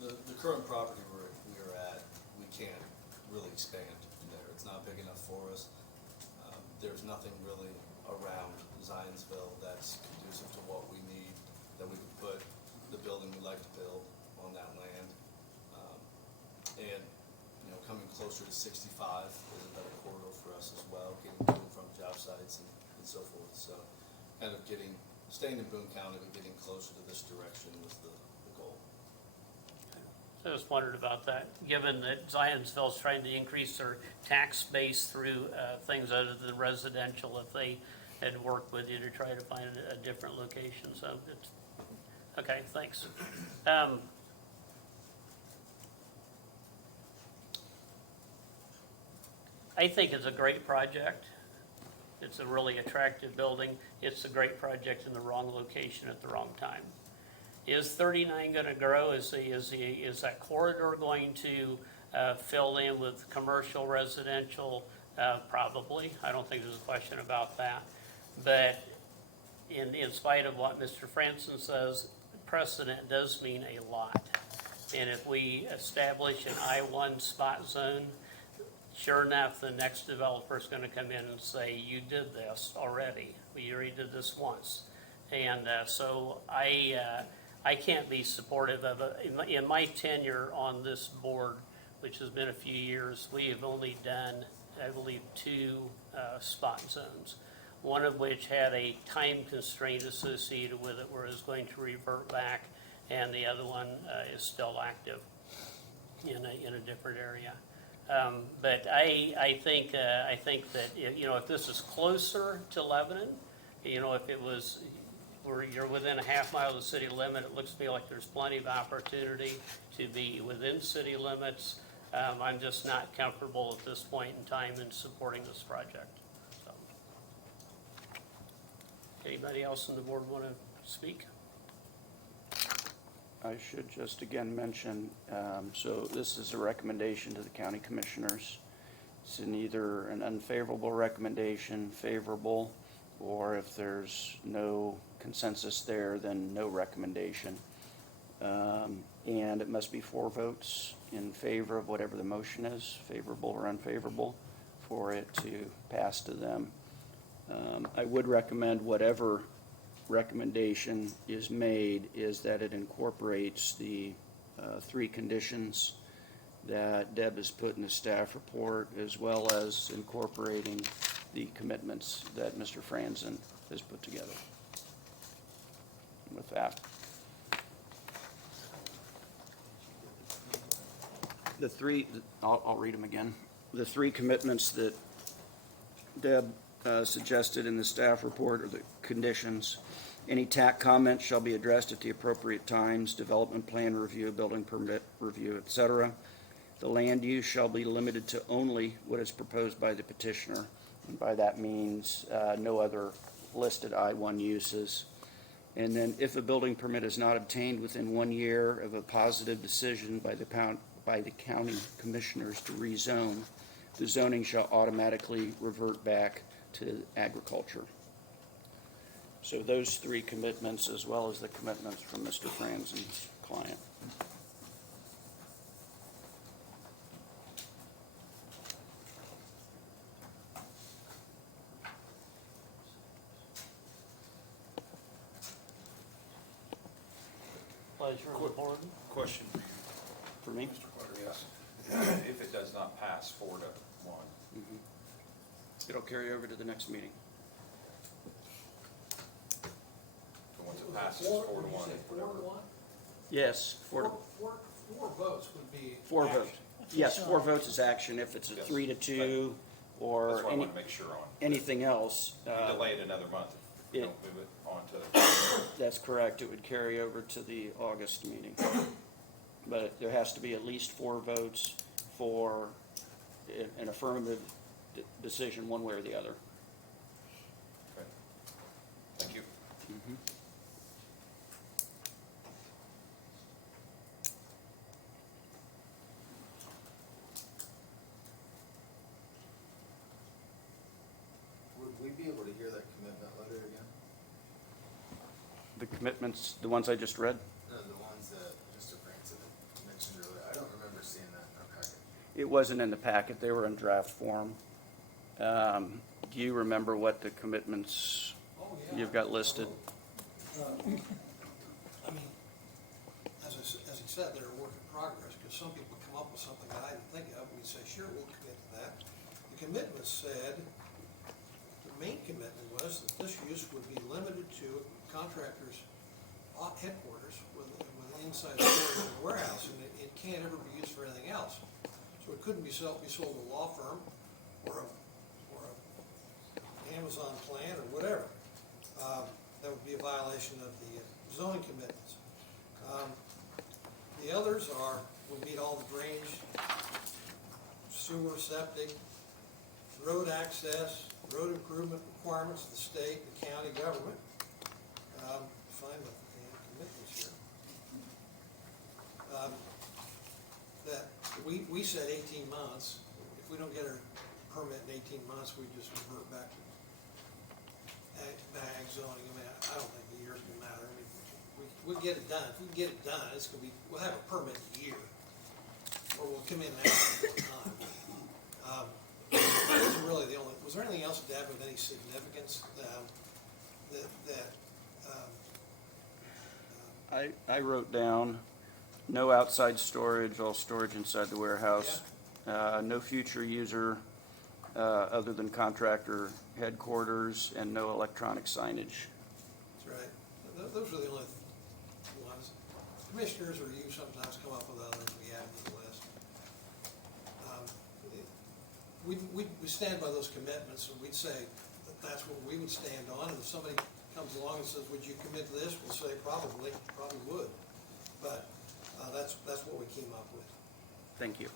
The current property we're at, we can't really expand there. It's not big enough for us. There's nothing really around Zionsville that's conducive to what we need, that we could put the building we'd like to build on that land. And, coming closer to 65 is a better corridor for us as well, getting to and from job sites and so forth. So kind of staying in Boone County, but getting closer to this direction was the goal. I just wondered about that, given that Zionsville's trying to increase their tax base through things other than residential, if they had worked with you to try to find a different location, so it's, okay, thanks. I think it's a great project. It's a really attractive building. It's a great project in the wrong location at the wrong time. Is 39 going to grow? Is that corridor going to fill in with commercial, residential? Probably. I don't think there's a question about that. But in spite of what Mr. Franson says, precedent does mean a lot. And if we establish an I-1 spot zone, sure enough, the next developer is going to come in and say, you did this already. We already did this once. And so I can't be supportive of it. In my tenure on this board, which has been a few years, we have only done, I believe, 2 spot zones. One of which had a time constraint associated with it where it was going to revert back, and the other one is still active in a different area. But I think that, if this is closer to Lebanon, if it was, where you're within a half mile of the city limit, it looks to me like there's plenty of opportunity to be within city limits. I'm just not comfortable at this point in time in supporting this project. So. Anybody else on the board want to speak? I should just again mention, so this is a recommendation to the county commissioners. It's either an unfavorable recommendation, favorable, or if there's no consensus there, then no recommendation. And it must be 4 votes in favor of whatever the motion is, favorable or unfavorable, for it to pass to them. I would recommend whatever recommendation is made is that it incorporates the 3 conditions that Deb has put in the staff report, as well as incorporating the commitments that Mr. Franzen has put together. With that, I'll read them again. The three commitments that Deb suggested in the staff report are the conditions. Any TAC comments shall be addressed at the appropriate times, development plan review, building permit review, etc. The land use shall be limited to only what is proposed by the petitioner. And by that means no other listed I-1 uses. And then if a building permit is not obtained within 1 year of a positive decision by the county commissioners to rezone, the zoning shall automatically revert back to agriculture. So those three commitments, as well as the commitments from Mr. Franzen's client. Pleasure of the board. Question For me? Mr. Carter, yes. If it does not pass 4-1, It'll carry over to the next meeting. so once it passes 4-1. You say 4-1? Yes, Four votes would be. four action. votes. Yes, 4 votes is action. If it's a Yes. 3-2 That's or what I want to make sure on. anything else. You delay it another month if you it- don't move it on to. That's correct. It would carry over to the August meeting. But there has to be at least 4 votes for an affirmative decision one way or the other. Okay. Thank you. Would we be able to hear that commitment letter again? The commitments, the ones I just read? No, the ones that Mr. Franson had mentioned earlier. I don't remember seeing that in our packet. It wasn't in the packet. They were in draft form. Do you remember what the commitments Oh, yeah. you've got listed? I mean, as he said, they're a work in progress, because some people come up with something that I didn't think of, and we say, sure, we'll commit to that. The commitment said, the main commitment was that this use would be limited to contractors' headquarters with inside storage and warehouse, and it can't ever be used for anything else. So it couldn't be sold to a law firm or a Amazon plant or whatever. That would be a violation of the zoning commitments. The others will meet all the drainage, sewer, septic, road access, road improvement requirements of the state, the county government. Find the commitments here. That we said 18 months. If we don't get our permit in 18 months, we just revert back to ag zoning. I mean, I don't think the year's gonna matter. I mean, we'll get it done. If we can get it done, we'll have a permit in a year. Or we'll come in and ask for time. Those are really the only, was there anything else, Deb, of any significance I wrote down, no outside storage, all storage inside the warehouse. No future user other than contractor headquarters, and no electronic signage. That's right. Those are the only ones. Commissioners or you sometimes come up with others, we add to the list. We stand by those commitments, and we'd say that that's what we would stand on, and if somebody comes along and says, would you commit to this, we'll say probably would. But that's what we came up with. Thank you.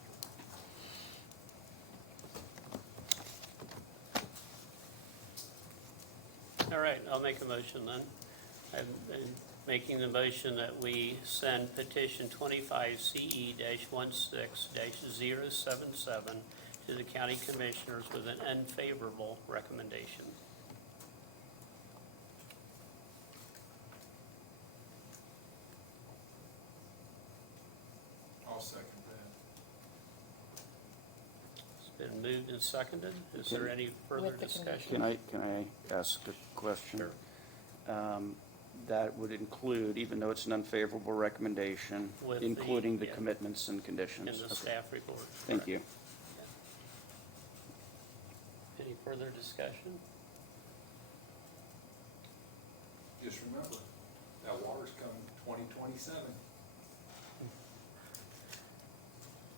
All right, I'll make a motion then. I'm making the motion that we send petition 25CE-16-077 to the county commissioners with an unfavorable recommendation. I'll second that. It's been moved and seconded. Is there any further With the discussion? Can I ask a question? Sure. that would include, even though it's an unfavorable recommendation, With the- including the yeah. commitments and conditions. In the Okay. staff report. Thank you. Any further discussion? Just remember, that water's coming 2027.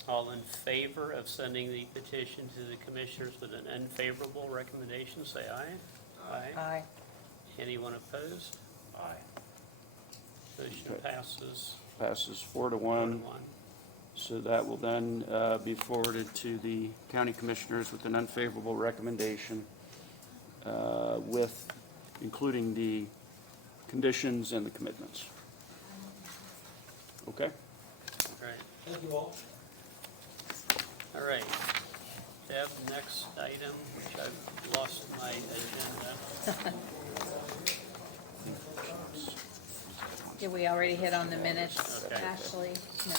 All in favor of sending the petition to the commissioners with an unfavorable recommendation, say aye. Aye. Anyone opposed? Aye. Motion Okay. passes Passes 4 to 4 to 1. 1. So that will then be forwarded to the county commissioners with an unfavorable recommendation with, including the conditions and the commitments. Okay? All right. Thank you all. All right. Deb, next item, which I've lost my agenda. Did we already hit on the minutes, Okay. Ashley? No.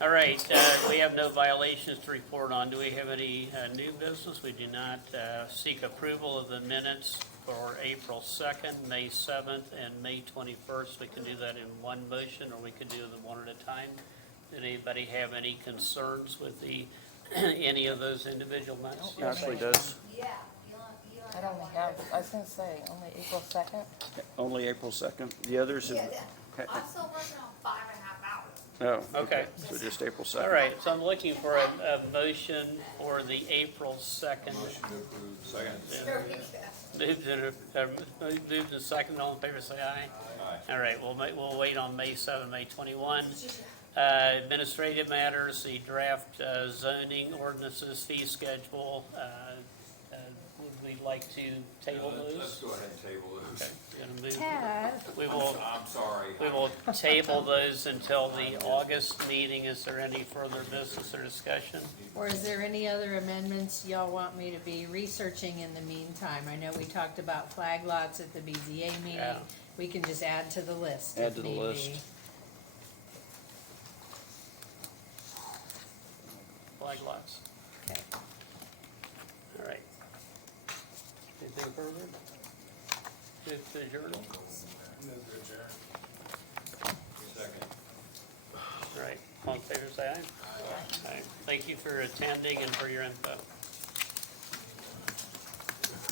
All right, we have no violations to report on. Do we have any new business? We do not. Seek approval of the minutes for April 2nd, May 7th, and May 21st. We can do that in one motion, or we could do them one at a time. Did anybody have any concerns with the, any of those individual minutes? Ashley does. I don't have, I was gonna say, only April 2nd? Only April 2nd. The others have... I'm still working on 5.5 hours. Oh, Okay. So just April 2nd. All right, so I'm looking for a motion for the April 2nd. Motion to approve. Second. Moved and second, all in favor, say aye. Aye. All right, we'll wait on May 7, May 21. Administrative matters, the draft zoning ordinances, fee schedule, would we like to table those? Let's go ahead and table those. Okay, gonna move- Ted. We will, I'm sorry. we will table those until the August meeting. Is there any further business or discussion? Or is there any other amendments y'all want me to be researching in the meantime? I know we talked about flag lots at the BZA meeting. Yeah. We can just add to the list Add if to the need list. be. Flag lots. Okay. All right. Anything further? Move to adjourn? Second. All right, all in favor, say aye. Aye. Thank you for attending and for your input.